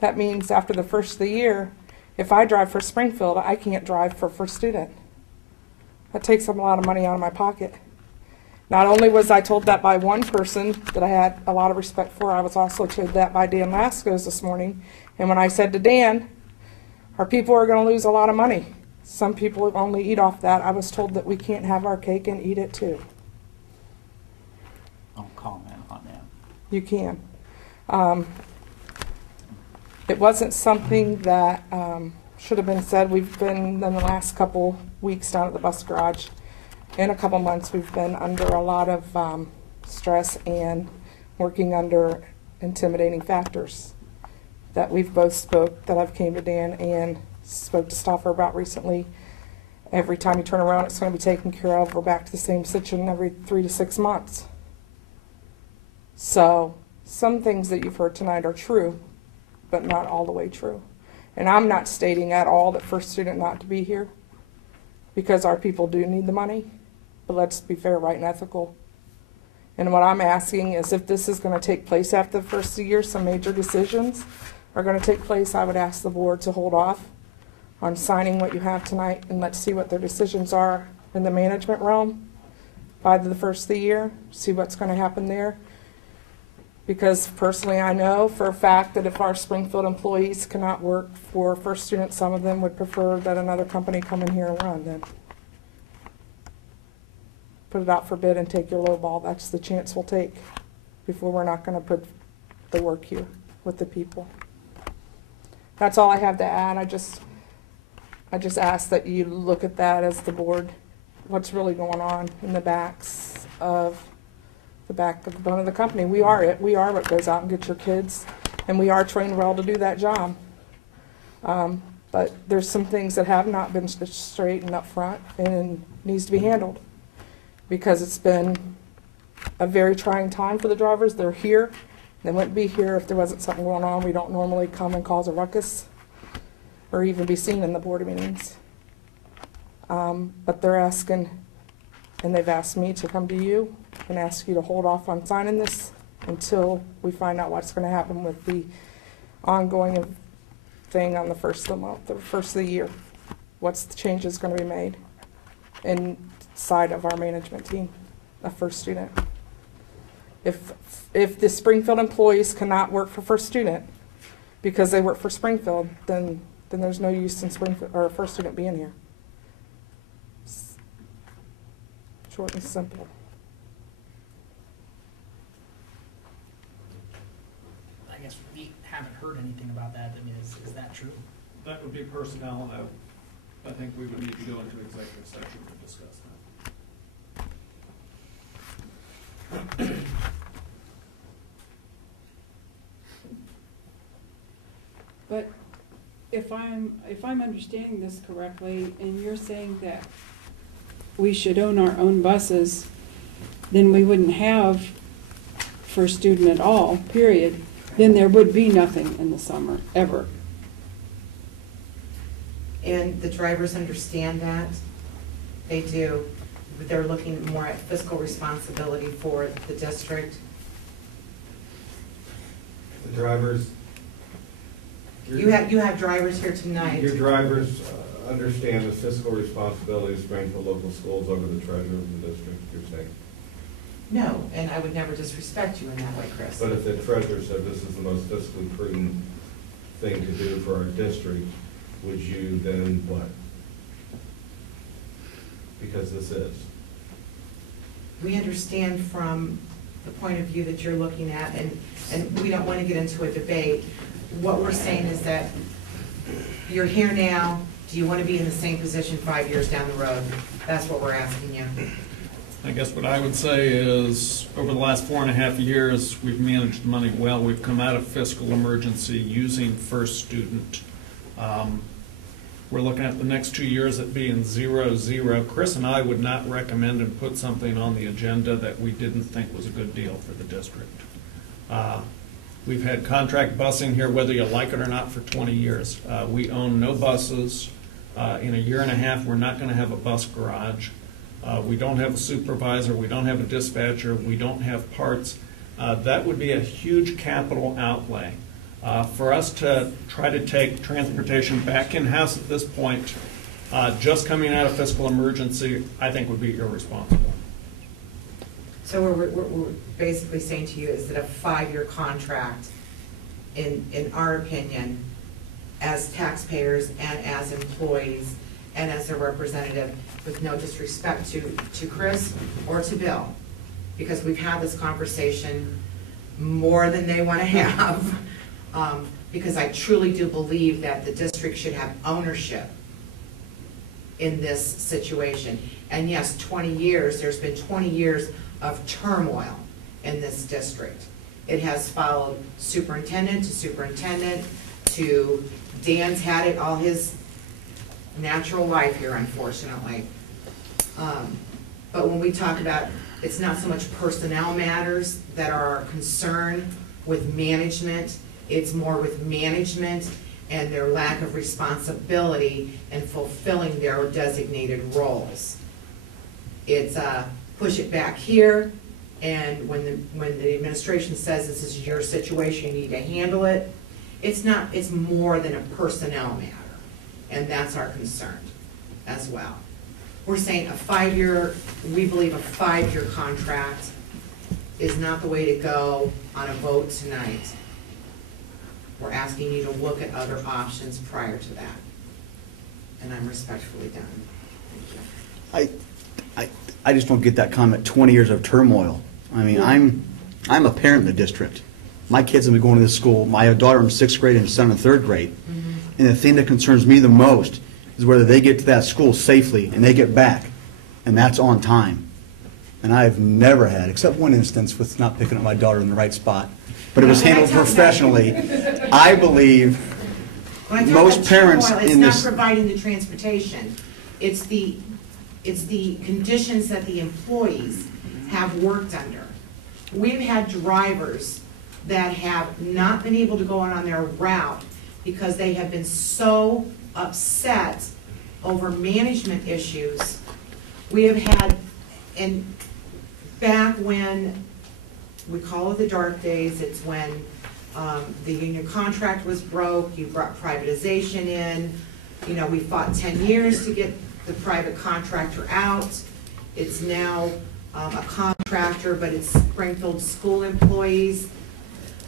That means after the first of the year, if I drive for Springfield, I can't drive for First Student. That takes a lot of money out of my pocket. Not only was I told that by one person that I had a lot of respect for, I was also told that by Dan Lascos this morning. And when I said to Dan, our people are going to lose a lot of money. Some people only eat off that. I was told that we can't have our cake and eat it too. I'll comment on that. You can. It wasn't something that should have been said. We've been, in the last couple weeks down at the bus garage, in a couple months, we've been under a lot of stress and working under intimidating factors that we've both spoke, that I've came to Dan and spoke to Stauffer about recently. Every time you turn around, it's going to be taken care of. We're back to the same situation every 3 to 6 months. So some things that you've heard tonight are true, but not all the way true. And I'm not stating at all that First Student not to be here, because our people do need the money, but let's be fair, right, and ethical. And what I'm asking is, if this is going to take place after the first of the year, some major decisions are going to take place, I would ask the board to hold off on signing what you have tonight, and let's see what their decisions are in the management realm by the first of the year, see what's going to happen there. Because personally, I know for a fact that if our Springfield employees cannot work for First Student, some of them would prefer that another company come in here and run them. Put it out for bid and take your low ball. That's the chance we'll take before we're not going to put the work here with the people. That's all I have to add. I just ask that you look at that as the board, what's really going on in the back of the bone of the company. We are it. We are what goes out and gets your kids, and we are trained well to do that job. But there's some things that have not been straightened up front and needs to be handled, because it's been a very trying time for the drivers. They're here. They wouldn't be here if there wasn't something going on. We don't normally come and cause a ruckus or even be seen in the board meetings. But they're asking and they've asked me to come to you and ask you to hold off on signing this until we find out what's going to happen with the ongoing thing on the first of the month, the first of the year. What's the changes going to be made inside of our management team, a First Student? If the Springfield employees cannot work for First Student because they work for Springfield, then there's no use in Springfield or First Student being here. Short and simple. I guess we haven't heard anything about that. I mean, is that true? That would be personnel, and I think we would need to go into executive session to discuss that. But if I'm understanding this correctly, and you're saying that we should own our own buses, then we wouldn't have First Student at all, period. Then there would be nothing in the summer, ever. And the drivers understand that. They do. They're looking more at fiscal responsibility for the district. The drivers. You have drivers here tonight. Your drivers understand the fiscal responsibility of Springfield local schools over the treasurer of the district, you're saying? No, and I would never disrespect you in that way, Chris. But if the treasurer said this is the most fiscally prudent thing to do for our district, would you then what? Because this is. We understand from the point of view that you're looking at, and we don't want to get into a debate. What we're saying is that you're here now. Do you want to be in the same position 5 years down the road? That's what we're asking you. I guess what I would say is, over the last 4.5 years, we've managed the money well. We've come out of fiscal emergency using First Student. We're looking at the next 2 years at being 0-0. Chris and I would not recommend and put something on the agenda that we didn't think was a good deal for the district. We've had contract busing here, whether you like it or not, for 20 years. We own no buses. In a year and a half, we're not going to have a bus garage. We don't have a supervisor. We don't have a dispatcher. We don't have parts. That would be a huge capital outlay. For us to try to take transportation back in-house at this point, just coming out of fiscal emergency, I think would be irresponsible. So what we're basically saying to you is that a 5-year contract, in our opinion, as taxpayers and as employees and as a representative, with no disrespect to Chris or to Bill, because we've had this conversation more than they want to have, because I truly do believe that the district should have ownership in this situation. And yes, 20 years, there's been 20 years of turmoil in this district. It has followed superintendent to Dan's had it all his natural life here, unfortunately. But when we talk about, it's not so much personnel matters that are our concern with management, it's more with management and their lack of responsibility in fulfilling their designated roles. It's push it back here, and when the administration says this is your situation, you need to handle it, it's not, it's more than a personnel matter, and that's our concern as well. We're saying we believe a 5-year contract is not the way to go on a vote tonight. We're asking you to look at other options prior to that. And I'm respectfully done. Thank you. I just don't get that comment, 20 years of turmoil. I mean, I'm a parent in the district. My kids have been going to this school. My daughter in 6th grade and son in 3rd grade. Mm-hmm. And the thing that concerns me the most is whether they get to that school safely and they get back, and that's on time. And I've never had, except one instance with not picking up my daughter in the right spot, but it was handled professionally. I believe most parents in this... It's not providing the transportation. It's the conditions that the employees have worked under. We've had drivers that have not been able to go on their route because they have been so upset over management issues. We have had and back when, we call it the dark days, it's when the union contract was broke, you brought privatization in, you know, we fought 10 years to get the private contractor out. It's now a contractor, but it's Springfield school employees.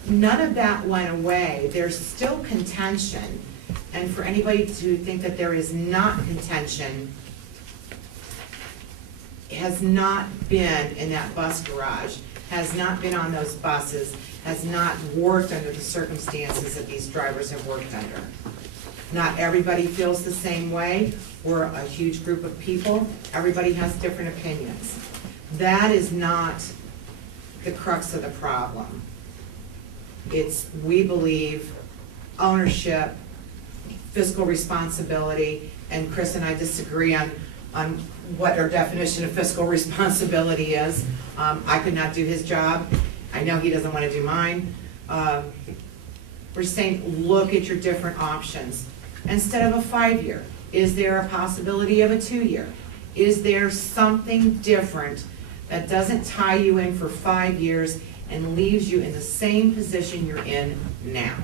None of that went away. There's still contention. And for anybody to think that there is not contention, has not been in that bus garage, has not been on those buses, has not worked under the circumstances that these drivers have worked under. Not everybody feels the same way. We're a huge group of people. Everybody has different opinions. That is not the crux of the problem. It's, we believe, ownership, fiscal responsibility, and Chris and I disagree on what our definition of fiscal responsibility is. I could not do his job. I know he doesn't want to do mine. We're saying, look at your different options. Instead of a 5-year, is there a possibility of a 2-year? Is there something different that doesn't tie you in for 5 years and leaves you in the same position you're in now?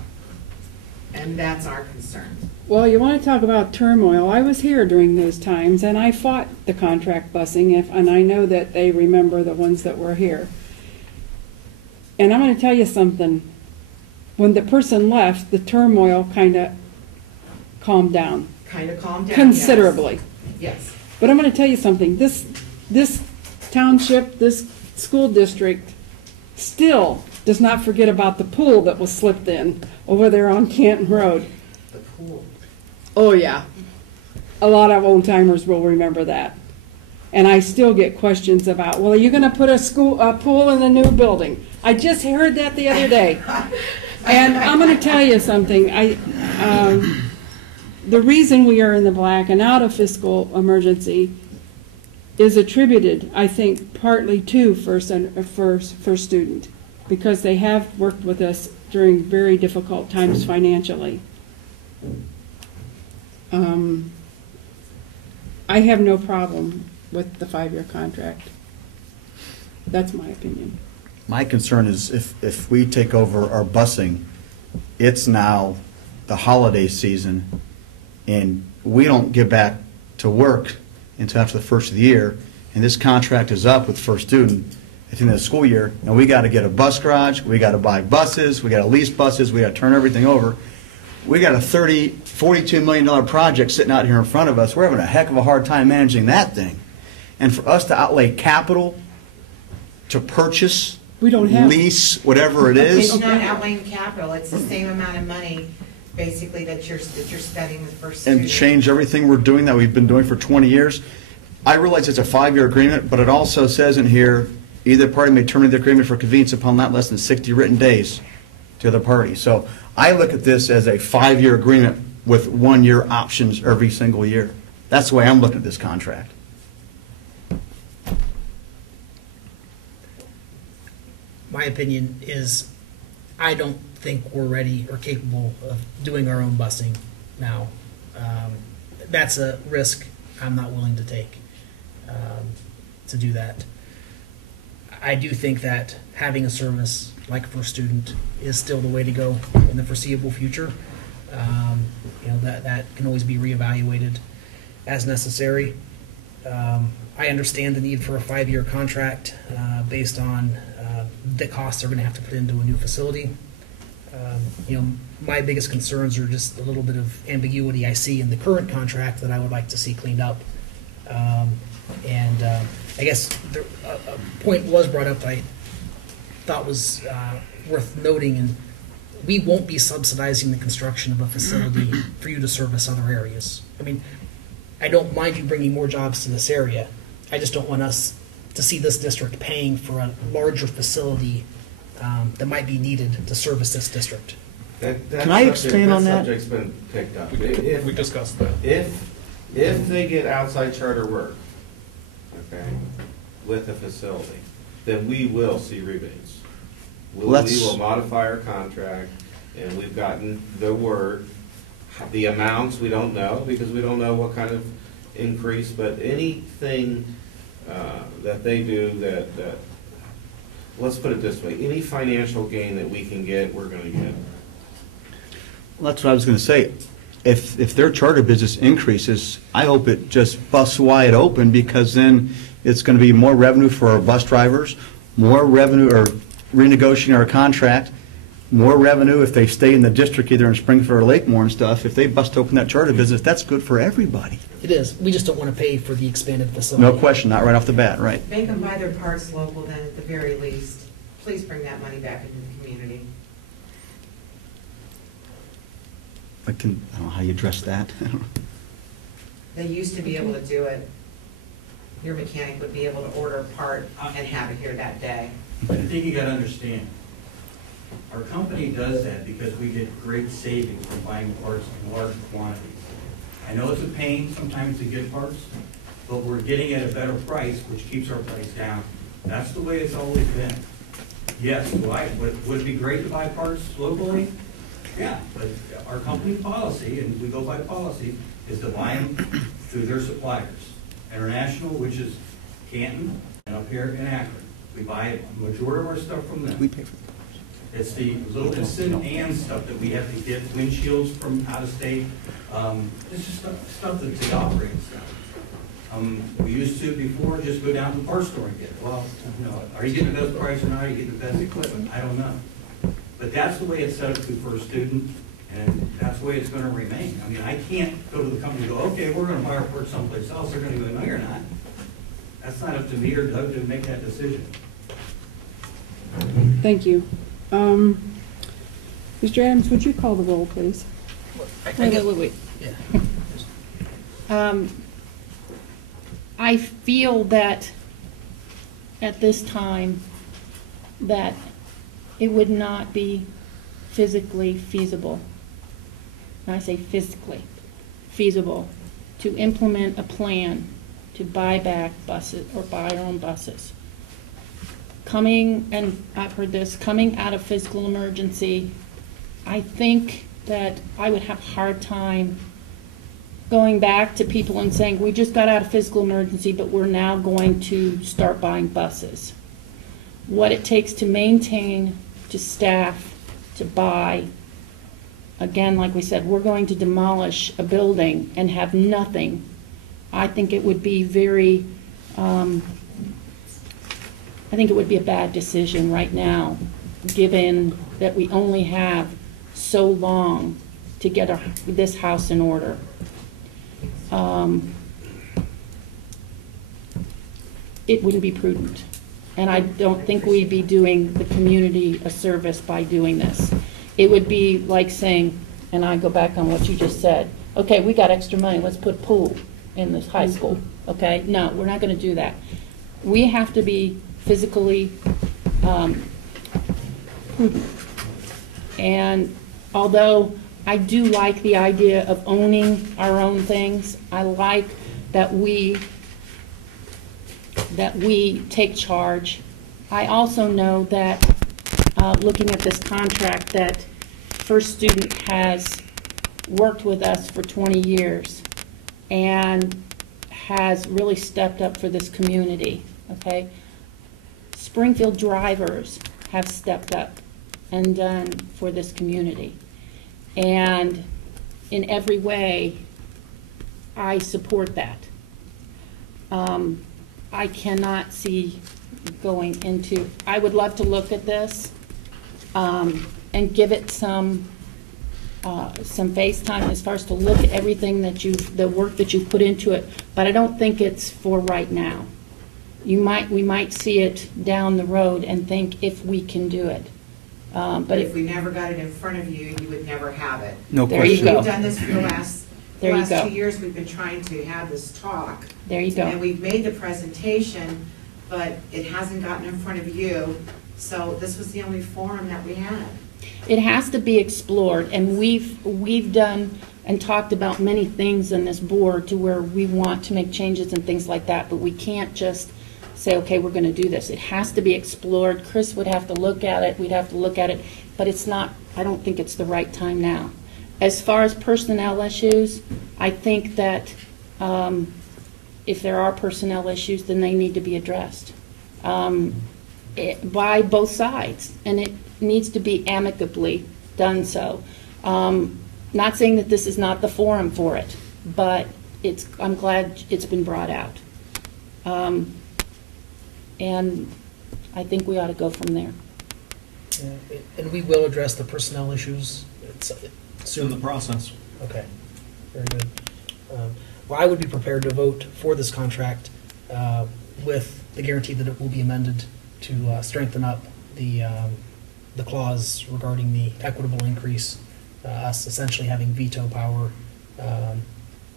And that's our concern. Well, you want to talk about turmoil. I was here during those times, and I fought the contract busing, and I know that they remember the ones that were here. And I'm going to tell you something. When the person left, the turmoil kind of calmed down. Kind of calmed down? Considerably. Yes. But I'm going to tell you something. This township, this school district, still does not forget about the pool that was slipped in over there on Canton Road. The pool. Oh, yeah. A lot of old-timers will remember that. And I still get questions about, well, are you going to put a pool in the new building? I just heard that the other day. And I'm going to tell you something. The reason we are in the black and out of fiscal emergency is attributed, I think, partly to First Student, because they have worked with us during very difficult times financially. I have no problem with the 5-year contract. That's my opinion. My concern is if we take over our busing, it's now the holiday season, and we don't get back to work until after the first of the year, and this contract is up with First Student at the end of the school year, and we got to get a bus garage, we got to buy buses, we got to lease buses, we got to turn everything over. We got a $42 million project sitting out here in front of us. We're having a heck of a hard time managing that thing. And for us to outlay capital to purchase, we don't have lease, whatever it is. It's not outlaying capital. It's the same amount of money, basically, that you're spending with First Student. And change everything we're doing that we've been doing for 20 years. I realize it's a 5-year agreement, but it also says in here, either party may terminate the agreement for convenience upon not less than 60 written days to the party. So I look at this as a 5-year agreement with 1-year options every single year. That's the way I'm looking at this contract. My opinion is, I don't think we're ready or capable of doing our own busing now. That's a risk I'm not willing to take, to do that. I do think that having a service like First Student is still the way to go in the foreseeable future. That can always be reevaluated as necessary. I understand the need for a 5-year contract based on the costs they're going to have to put into a new facility. My biggest concerns are just a little bit of ambiguity I see in the current contract that I would like to see cleaned up. I guess a point was brought up that I thought was worth noting, and we won't be subsidizing the construction of a facility for you to service other areas. I mean, I don't mind you bringing more jobs to this area. I just don't want us to see this district paying for a larger facility that might be needed to service this district. Can I expand on that? Subject's been picked up. We discussed that. If they get outside charter work, okay, with a facility, then we will see rebates. We will modify our contract, and we've gotten the word. The amounts we don't know, because we don't know what kind of increase, but anything that they do that, let's put it this way, any financial gain that we can get, we're gonna get. Well, that's what I was going to say. If their charter business increases, I hope it just busts wide open, because then it's going to be more revenue for our bus drivers, more revenue, or renegotiating our contract, more revenue if they stay in the district, either in Springfield or Lakemore and stuff. If they bust open that charter business, that's good for everybody. It is. We just don't want to pay for the expanded facility. No question, not right off the bat, right? Make them buy their parts local then, at the very least. Please bring that money back into the community. I don't know how you address that. They used to be able to do it. Your mechanic would be able to order a part and have it here that day. I think you gotta understand, our company does that because we get great savings from buying parts in large quantities. I know it's a pain sometimes to get parts, but we're getting at a better price, which keeps our price down. That's the way it's always been. Yes, would it be great to buy parts locally? Yeah, but our company policy, and we go by policy, is to buy them through their suppliers. International, which is Canton, and up here in Akron. We buy a majority of our stuff from them. We pay for the It's the little instant and stuff that we have to get, windshields from out of state. It's just stuff that's the operating stuff. We used to before just go down to the parts store and get it. Well, you know, are you getting the best price or not? Are you getting the best equipment? I don't know. But that's the way it's set up for a student, and that's the way it's going to remain. I mean, I can't go to the company and go, okay, we're going to buy our parts someplace else. They're going to go, no, you're not. That's not up to me or Doug to make that decision. Thank you. Mr. Adams, would you call the roll, please? Wait. Yeah. I feel that at this time that it would not be physically feasible, and I say physically feasible, to implement a plan to buy back buses or buy our own buses. Coming, and I've heard this, coming out of fiscal emergency, I think that I would have a hard time going back to people and saying, we just got out of fiscal emergency, but we're now going to start buying buses. What it takes to maintain, to staff, to buy, again, like we said, we're going to demolish a building and have nothing. I think it would be very, I think it would be a bad decision right now, given that we only have so long to get this house in order. It wouldn't be prudent. And I don't think we'd be doing the community a service by doing this. It would be like saying, and I go back on what you just said, okay, we got extra money, let's put pool in this high school, okay? No, we're not gonna do that. We have to be physically prudent. And although I do like the idea of owning our own things, I like that we take charge. I also know that, looking at this contract, that First Student has worked with us for 20 years and has really stepped up for this community, okay? Springfield drivers have stepped up and done for this community. And in every way, I support that. I cannot see going into, I would love to look at this and give it some face time as far as to look at everything that the work that you've put into it, but I don't think it's for right now. We might see it down the road and think if we can do it. But if we never got it in front of you, you would never have it. No There you question. go. We've done this for the last There you go. 2 years, we've been trying to have this talk. There you go. And we've made the presentation, but it hasn't gotten in front of you, so this was the only forum that we had. It has to be explored, and we've done and talked about many things in this board to where we want to make changes and things like that, but we can't just say, okay, we're going to do this. It has to be explored. Chris would have to look at it, we'd have to look at it, but it's not, I don't think it's the right time now. As far as personnel issues, I think that if there are personnel issues, then they need to be addressed by both sides, and it needs to be amicably done so. Not saying that this is not the forum for it, but I'm glad it's been brought out. And I think we ought to go from there. And we will address the personnel issues. It's in the process. Okay, very good. Well, I would be prepared to vote for this contract with the guarantee that it will be amended to strengthen up the clause regarding the equitable increase, us essentially having veto power,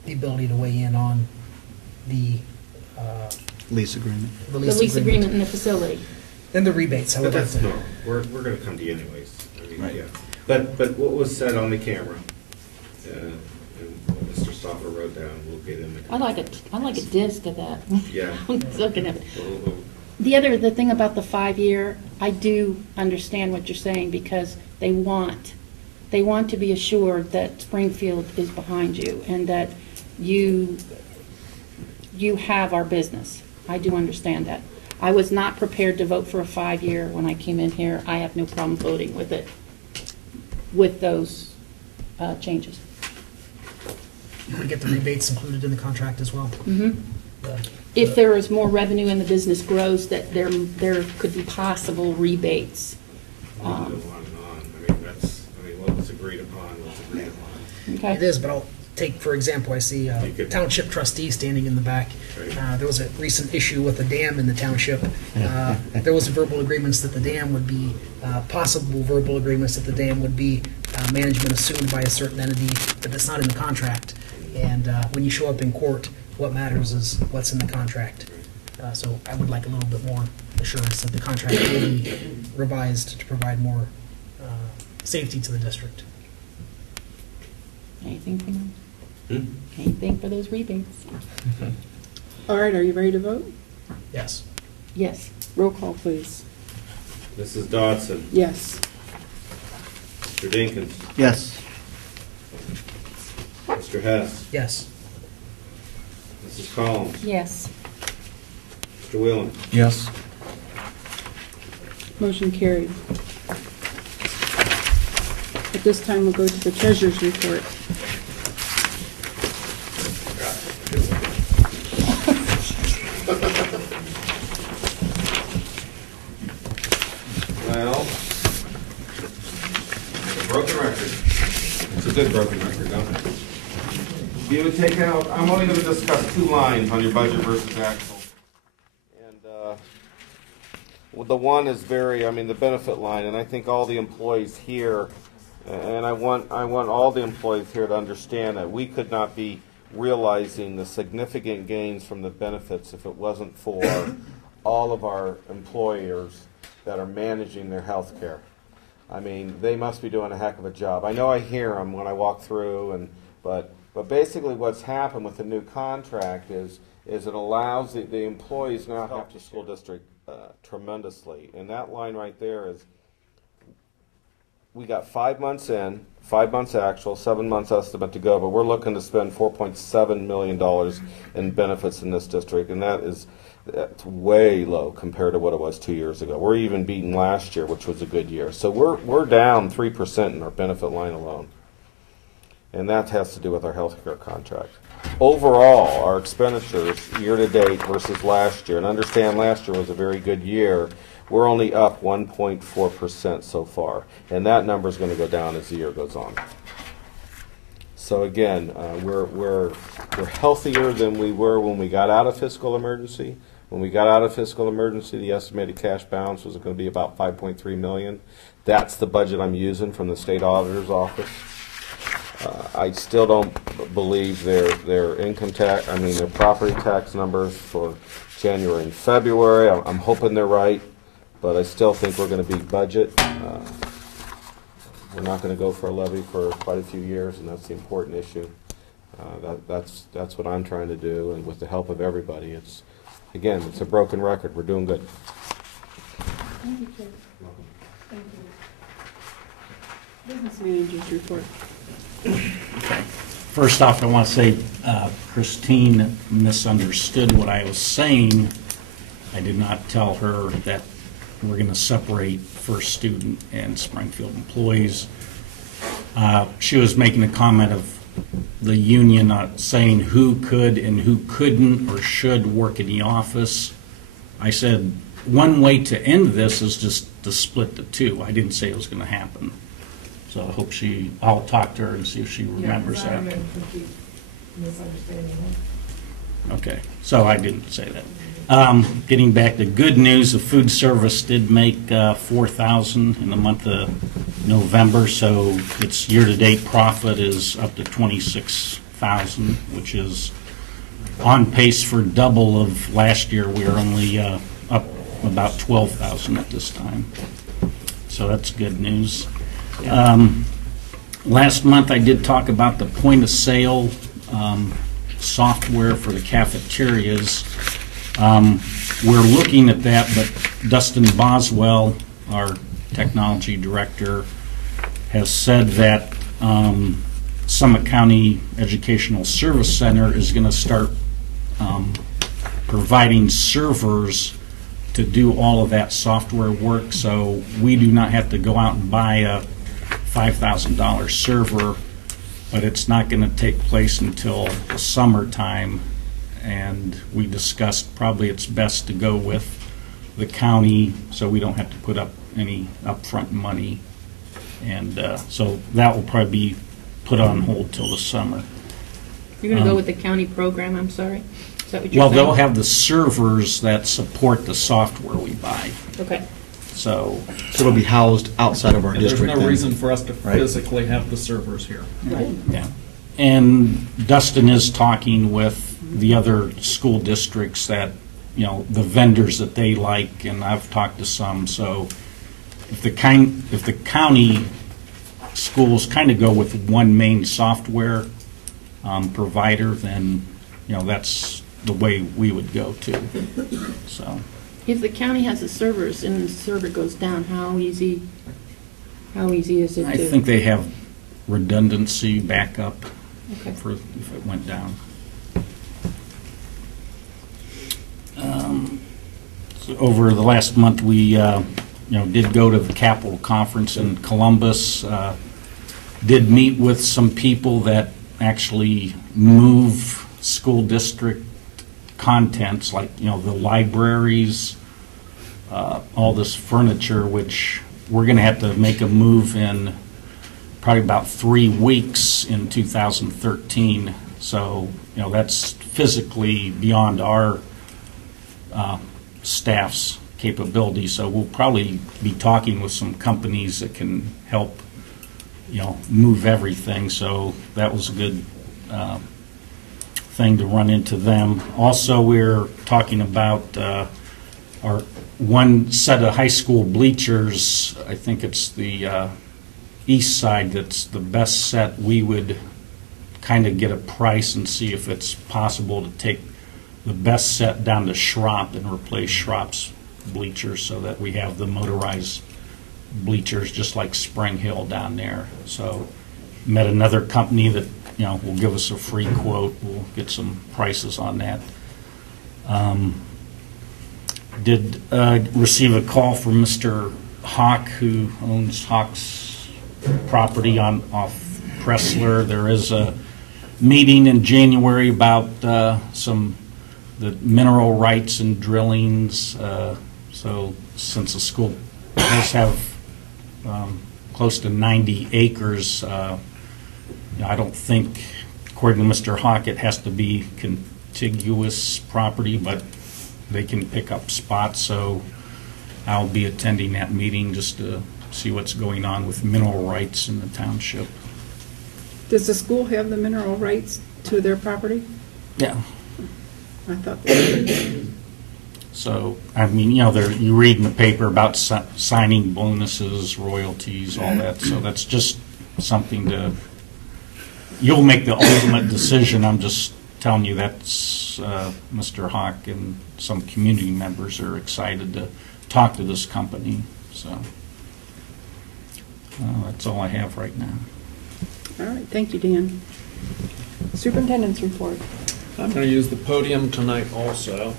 the ability to weigh in on the Lease agreement. The lease agreement in the facility. And the rebates. I But would like that's to. normal. We're going to come to you anyways. I mean, Right. yeah. But what was said on the camera, and what Mr. Stoffer wrote down, we'll get in the. I like a disc of that. Yeah. I'm looking at it. We'll- The thing about the 5-year, I do understand what you're saying, because they want to be assured that Springfield is behind you and that you have our business. I do understand that. I was not prepared to vote for a 5-year when I came in here. I have no problem voting with it, with those changes. We get the rebates included in the contract as well. If there is more revenue and the business grows, that there could be possible rebates. we'll go on and on. What was agreed upon was agreed upon. Okay. It is, but I'll take, for example, I see a You could- township trustee standing in the back. Right. There was a recent issue with a dam in the township. There was verbal agreements that the dam would be, possible verbal agreements that the dam would be management assumed by a certain entity, but that's not in the contract. And when you show up in court, what matters is what's in the contract. So I would like a little bit more assurance that the contract will be revised to provide more safety to the district. Anything for them? Hmm? Anything for those rebates? All right, are you ready to vote? Yes. Yes. Roll call, please. Mrs. Dodson, Yes. Mr. Dinkins, Yes. Mr. Hess, Yes. Mrs. Collins, Yes. Mr. Whelan. Yes. Motion carried. At this time, we'll go to the treasurer's report. Well, it's a broken record. It's a good broken record, don't it? You would take out, I'm only going to discuss 2 lines on your budget versus actual. And well, the one is the benefit line, and I think all the employees here, and I want all the employees here to understand that we could not be realizing the significant gains from the benefits if it wasn't for all of our employers that are managing their health care. I mean, they must be doing a heck of a job. I know I hear them when I walk through, but basically what's happened with the new contract is it allows the employees now help the school district tremendously. And that line right there is, we got 5 months in, 5 months actual, 7 months estimate to go, but we're looking to spend $4.7 million in benefits in this district, and that's way low compared to what it was 2 years ago. We're even beating last year, which was a good year. So we're down 3% in our benefit line alone, and that has to do with our health care contract. Overall, our expenditures year-to-date versus last year, and understand last year was a very good year, we're only up 1.4% so far, and that number is going to go down as the year goes on. So again, we're healthier than we were when we got out of fiscal emergency. When we got out of fiscal emergency, the estimated cash balance was going to be about $5.3 million. That's the budget I'm using from the state auditor's office. I still don't believe their income tax, their property tax numbers for January and February. I'm hoping they're right, but I still think we're going to beat budget. We're not going to go for a levy for quite a few years, and that's the important issue. That's what I'm trying to do, and with the help of everybody, it's a broken record. We're doing good. Thank you, Chair. Thank you. Business manager's report. Okay. First off, I want to say Christine misunderstood what I was saying. I did not tell her that we're going to separate First Student and Springfield employees. She was making a comment of the union not saying who could and who couldn't or should work in the office. I said one way to end this is just to split the two. I didn't say it was going to happen. So I hope I'll talk to her and see if she remembers that. Okay, so I didn't say that. Getting back to good news, the food service did make $4,000 in the month of November, so its year-to-date profit is up to $26,000, which is on pace for double of last year. We are only up about $12,000 at this time, so that's good news. Last month I did talk about the point-of-sale software for the cafeterias. We're looking at that, but Dustin Boswell, our technology director, has said that Summit County Educational Service Center is going to start providing servers to do all of that software work, so we do not have to go out and buy a $5,000 server, but it's not going to take place until the summertime. And we discussed probably it's best to go with the county so we don't have to put up any upfront money. And so that will probably be put on hold till the summer. You're going to go with the county program, I'm sorry? Is that what you're saying? Well, they'll have the servers that support the software we buy. Okay. So it'll be housed outside of our And district. there's no then. reason for us to Right. physically have the servers here. Right. yeah. And Dustin is talking with the other school districts that, the vendors that they like, and I've talked to some. So if the county schools kind of go with one main software provider, then, that's the way we would go too. So. If the county has the servers and the server goes down, how easy is it to? I think they have redundancy backup Okay. for if it went down. So over the last month, we did go to the Capitol Conference in Columbus. Did meet with some people that actually move school district contents, like the libraries, all this furniture, which we're going to have to make a move in probably about 3 weeks in 2013. So that's physically beyond our staff's capability. So we'll probably be talking with some companies that can help move everything. So that was a good thing to run into them. Also, we're talking about our one set of high school bleachers. I think it's the east side that's the best set. We would kind of get a price and see if it's possible to take the best set down to Schropp and replace Schropp's bleachers so that we have the motorized bleachers just like Spring Hill down there. So met another company that will give us a free quote. We'll get some prices on that. Did receive a call from Mr. Hawk, who owns Hawk's property off Pressler. There is a meeting in January about the mineral rights and drillings. So since the school does have close to 90 acres, I don't think, according to Mr. Hawk, it has to be contiguous property, but they can pick up spots. So I'll be attending that meeting just to see what's going on with mineral rights in the township. Does the school have the mineral rights to their property? Yeah. I thought they did. So, you read in the paper about signing bonuses, royalties, all that. So that's just something you'll make the ultimate decision. I'm just telling you that's Mr. Hawk and some community members are excited to talk to this company. So that's all I have right now. All right, thank you, Dan. Superintendent's report. I'm going to use the podium tonight also.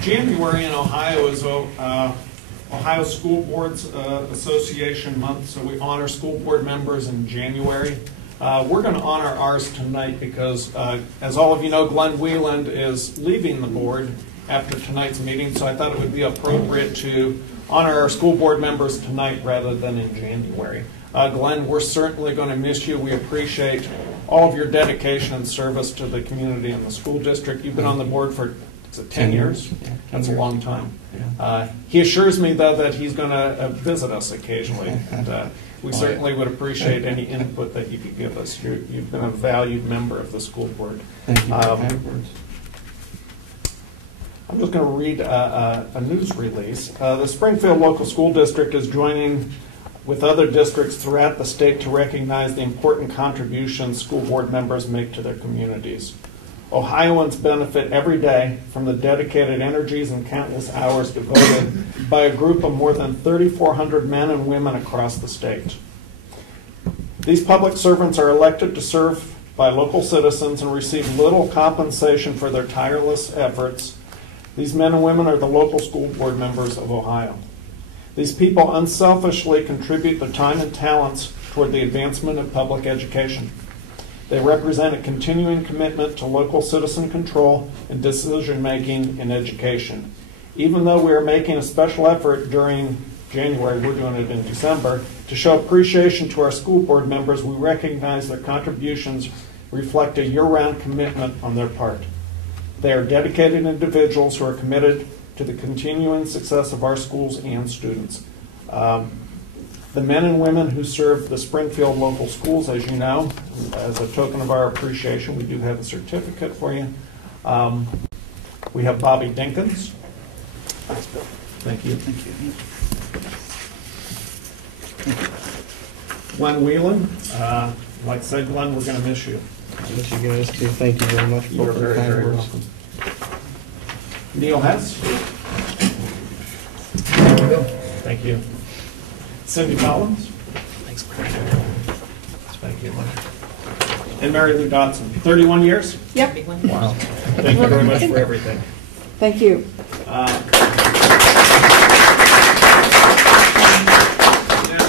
January in Ohio is Ohio School Boards Association month, so we honor school board members in January. We're going to honor ours tonight because, as all of you know, Glenn Wieland is leaving the board after tonight's meeting, so I thought it would be appropriate to honor our school board members tonight rather than in January. Glenn, we're certainly going to miss you. We appreciate all of your dedication and service to the community and the school district. You've been on the board for 10 years? Yeah, That's a long time. He assures me, though, that he's going to visit us occasionally, and we certainly would appreciate any input that you could give us. You've been a valued member of the school board. Thank you for kind words. I'm just going to read a news release. The Springfield Local School District is joining with other districts throughout the state to recognize the important contributions school board members make to their communities. Ohioans benefit every day from the dedicated energies and countless hours devoted by a group of more than 3,400 men and women across the state. These public servants are elected to serve by local citizens and receive little compensation for their tireless efforts. These men and women are the local school board members of Ohio. These people unselfishly contribute their time and talents toward the advancement of public education. They represent a continuing commitment to local citizen control and decision-making in education. Even though we are making a special effort during January, we're doing it in December, to show appreciation to our school board members, we recognize their contributions reflect a year-round commitment on their part. They are dedicated individuals who are committed to the continuing success of our schools and students. The men and women who serve the Springfield local schools, as you know, as a token of our appreciation, we do have a certificate for you. We have Bobby Dinkins. Thank you. Thank you. Glenn Whelan. Like I said, Glenn, we're going to miss you. Miss you guys too. Thank you very much for You're the very, kind very words. welcome. Neil Hess. Thank you. Cindy Collins. Thanks, Mary. Thank you. And Mary Lou Dodson. 31 years? Yep. Wow. Thank you very much for everything. Thank you. As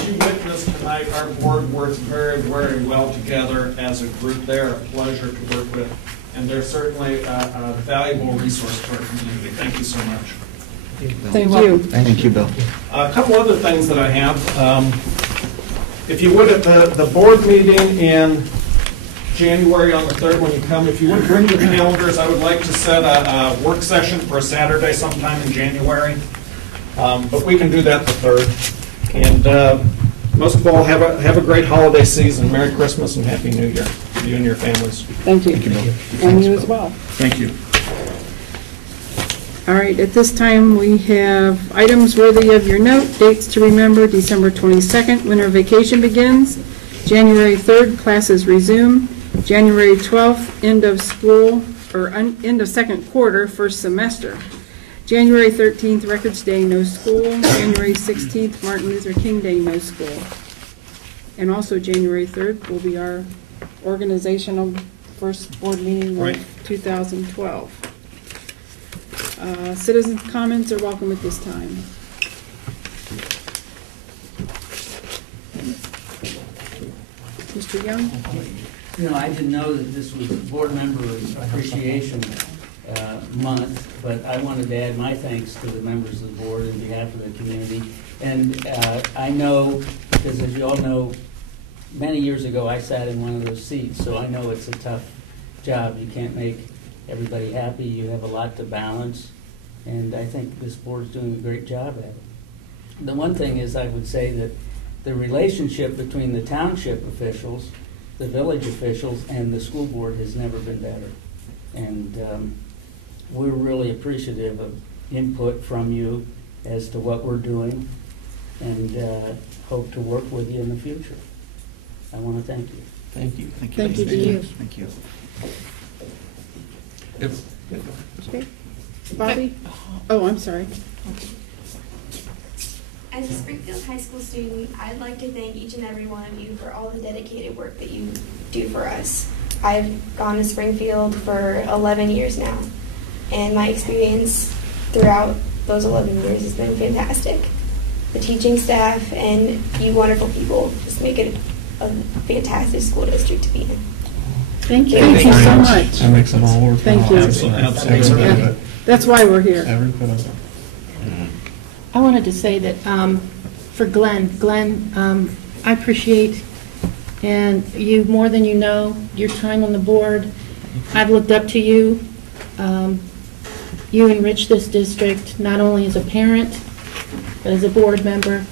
you witnessed tonight, our board works very, very well together as a group. They're a pleasure to work with, and they're certainly a valuable resource to our community. Thank you so much. Thank you. Thank you, Bill. A couple other things that I have. If you would, at the board meeting in January on the 3rd, when you come, if you would bring your calendars, I would like to set a work session for a Saturday sometime in January. But we can do that the 3rd. And most of all, have a great holiday season. Merry Christmas and Happy New Year to you and your families. Thank you. Thank you, Bill. And you as well. Thank you. All right, at this time, we have items worthy of your note, dates to remember, December 22nd, winter vacation begins, January 3rd, classes resume, January 12th, end of school, or end of second quarter, first semester, January 13th, Records Day, no school, January 16th, Martin Luther King Day, no school. And also January 3rd will be our organizational first board meeting Right. of 2012. Citizens' comments are welcome at this time. Mr. Young? You know, I didn't know that this was Board Member Appreciation Month, but I wanted to add my thanks to the members of the board on behalf of the community. And I know, because as you all know, many years ago I sat in one of those seats, so I know it's a tough job. You can't make everybody happy. You have a lot to balance, and I think this board's doing a great job at it. The one thing is, I would say that the relationship between the township officials, the village officials, and the school board has never been better. And we're really appreciative of input from you as to what we're doing, and hope to work with you in the future. I want to thank you. Thank you. Thank you. Thank you to you. Thank you. If, Okay. Bobby? Oh, I'm sorry. As a Springfield High School student, I'd like to thank each and every one of you for all the dedicated work that you do for us. I've gone to Springfield for 11 years now, and my experience throughout those 11 years has been fantastic. The teaching staff and you wonderful people just make it a fantastic school district to be in. Thank you. Thank you so much. That makes it all worth it. Thank you. Absolutely. Yeah. That's why we're here. Every bit of it. I wanted to say that for Glenn, I appreciate and you more than you know, your time on the board. I've looked up to you. You enrich this district not only as a parent, but as a board member,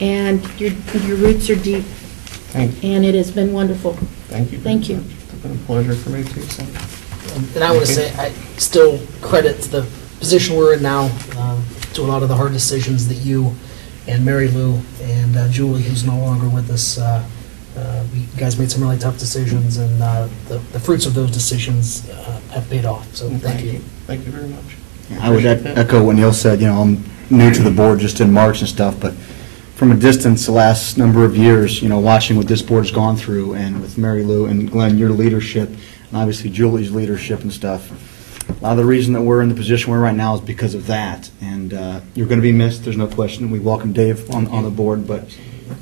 and your roots are deep. Thank you. And it has been wonderful. Thank you. Thank you. It's been a pleasure for me too. So. And I want to say, I still credit the position we're in now to a lot of the hard decisions that you and Mary Lou and Julie, who's no longer with us, you guys made some really tough decisions, and the fruits of those decisions have paid off. So thank you. Thank you very much. I would echo what Neil said. You know, I'm new to the board just in March and stuff, but from a distance, the last number of years, you know, watching what this board's gone through, and with Mary Lou and Glenn, your leadership, and obviously Julie's leadership and stuff, a lot of the reason that we're in the position we're in right now is because of that. And you're going to be missed, there's no question. We welcome Dave on the board, but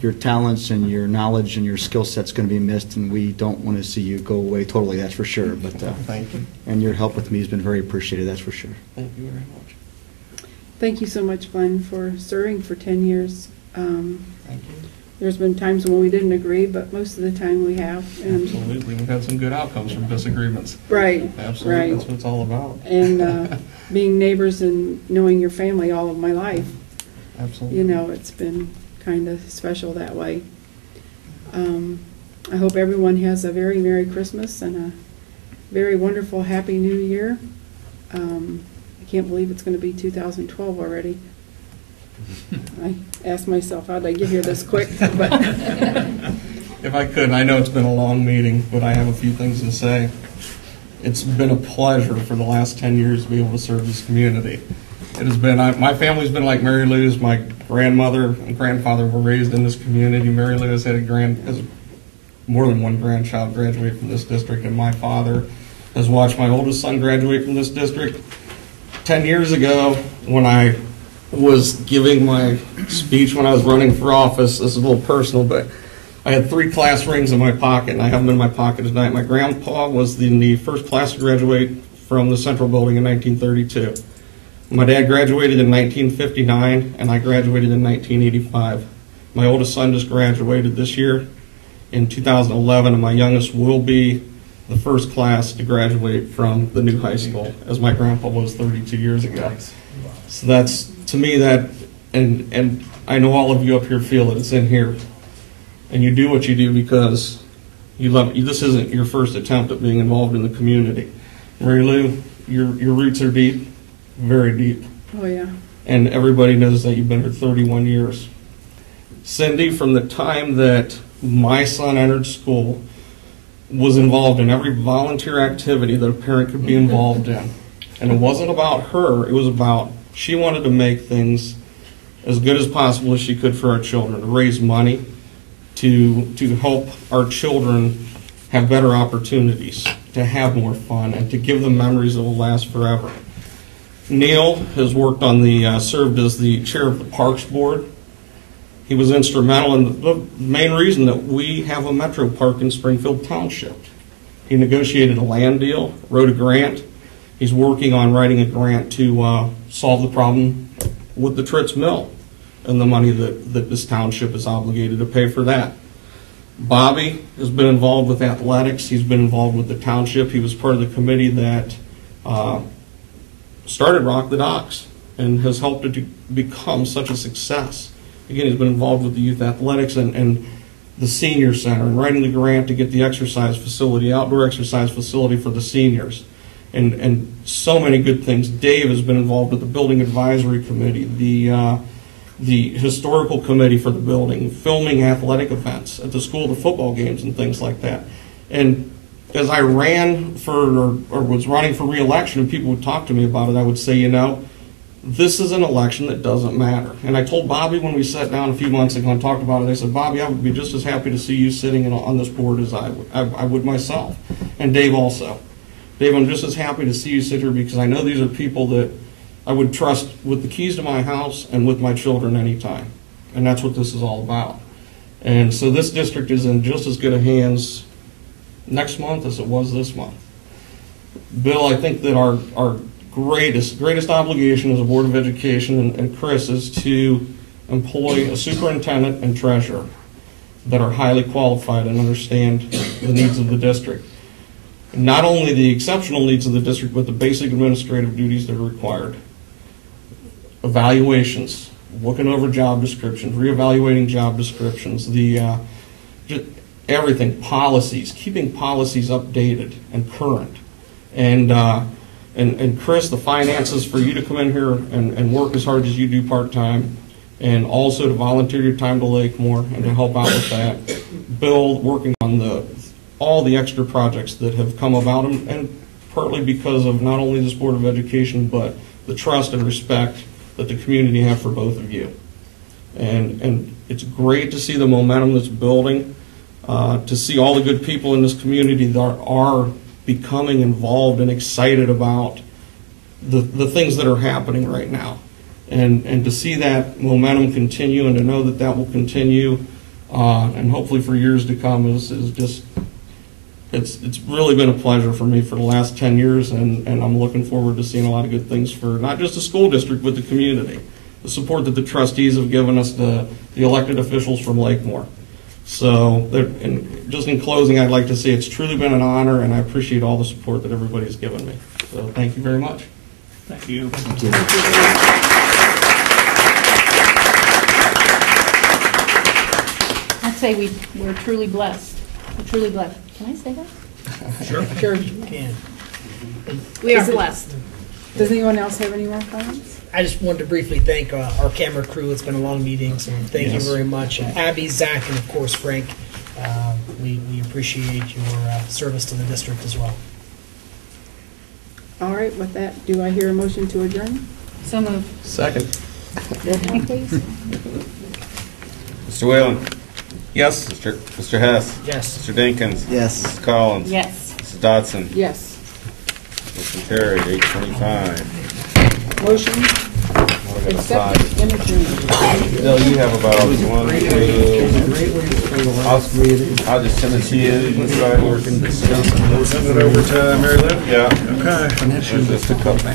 your talents and your knowledge and your skill set's going to be missed, and we don't want to see you go away totally, that's for sure. But thank you. And your help with me has been very appreciated, that's for sure. Thank you very much. Thank you so much, Glenn, for serving for 10 years. Thank you. There's been times when we didn't agree, but most of the time we have. And Absolutely. We've had some good outcomes from disagreements. Right. Absolutely. Right. That's what it's all about. And being neighbors and knowing your family all of my life, Absolutely. you know, it's been kind of special that way. I hope everyone has a very Merry Christmas and a very wonderful Happy New Year. I can't believe it's going to be 2012 already. I asked myself, how did I get here this quick? But If I could, I know it's been a long meeting, but I have a few things to say. It's been a pleasure for the last 10 years to be able to serve this community. It has been, my family's been like Mary Lou's. My grandmother and grandfather were raised in this community. Mary Lou has had more than one grandchild graduate from this district, and my father has watched my oldest son graduate from this district. 10 years ago, when I was giving my speech when I was running for office, this is a little personal, but I had 3 class rings in my pocket, and I have them in my pocket tonight. My grandpa was in the first class to graduate from the Central Building in 1932. My dad graduated in 1959, and I graduated in 1985. My oldest son just graduated this year in 2011, and my youngest will be the first class to graduate from the new high school, as my grandpa was 32 years ago. So that's, to me, that, and I know all of you up here feel it, it's in here. And you do what you do because you love it. This isn't your first attempt at being involved in the community. Mary Lou, your roots are deep, very deep. oh yeah, And everybody knows that you've been here 31 years. Cindy, from the time that my son entered school, was involved in every volunteer activity that a parent could be involved in. And it wasn't about her, it was about, she wanted to make things as good as possible as she could for our children, to raise money, to help our children have better opportunities, to have more fun, and to give them memories that will last forever. Neil has worked on served as the chair of the Parks Board. He was instrumental in the main reason that we have a Metro Park in Springfield Township. He negotiated a land deal, wrote a grant. He's working on writing a grant to solve the problem with the Tritz Mill and the money that this township is obligated to pay for that. Bobby has been involved with athletics. He's been involved with the township. He was part of the committee that started Rock the Docks and has helped it to become such a success. Again, he's been involved with the youth athletics and the senior center and writing the grant to get the exercise facility, outdoor exercise facility for the seniors, and so many good things. Dave has been involved with the building advisory committee, the historical committee for the building, filming athletic events at the school, the football games and things like that. And as I ran for, or was running for reelection and people would talk to me about it, I would say, this is an election that doesn't matter. And I told Bobby when we sat down a few months ago and talked about it, I said, Bobby, I would be just as happy to see you sitting on this board as I would myself. And Dave also. Dave, I'm just as happy to see you sit here because I know these are people that I would trust with the keys to my house and with my children anytime. And that's what this is all about. And so this district is in just as good a hands next month as it was this month. Bill, I think that our greatest obligation as a Board of Education and Chris is to employ a superintendent and treasurer that are highly qualified and understand the needs of the district. Not only the exceptional needs of the district, but the basic administrative duties that are required. Evaluations, looking over job descriptions, reevaluating job descriptions, just everything, policies, keeping policies updated and current. And Chris, the finances for you to come in here and work as hard as you do part-time, and also to volunteer your time to Lakemore and to help out with that. Bill, working on all the extra projects that have come about, and partly because of not only this Board of Education, but the trust and respect that the community have for both of you. And it's great to see the momentum that's building, to see all the good people in this community that are becoming involved and excited about the things that are happening right now. And to see that momentum continue and to know that that will continue and hopefully for years to come is just, it's really been a pleasure for me for the last 10 years, and I'm looking forward to seeing a lot of good things for not just the school district, but the community. The support that the trustees have given us, the elected officials from Lakemore. So, just in closing, I'd like to say it's truly been an honor, and I appreciate all the support that everybody's given me. So, thank you very much. Thank you. Thank you. I'd say we're truly blessed. We're truly blessed. Can I say that? Sure. Sure, you can. We are blessed. Does anyone else have any more comments? I just wanted to briefly thank our camera crew. It's been a long meeting, so thank you very much. Abby, Zach, and of course Frank. We appreciate your service to the district as well. All right, with that, do I hear a motion to adjourn? So moved. Second. Roll call, please. Mr. Whalen? Yes. Mr. Hess? Yes. Mr. Dinkins? Yes. Mrs. Collins? Yes. Mrs. Dodson? Yes. Motion carried, 8:25. Motion What do I got accepted aside? and adjourned. Bill, you have about 1, 2. I'll just send it to you. Send it over to Mary Lynn? Yeah. Okay. Just a couple.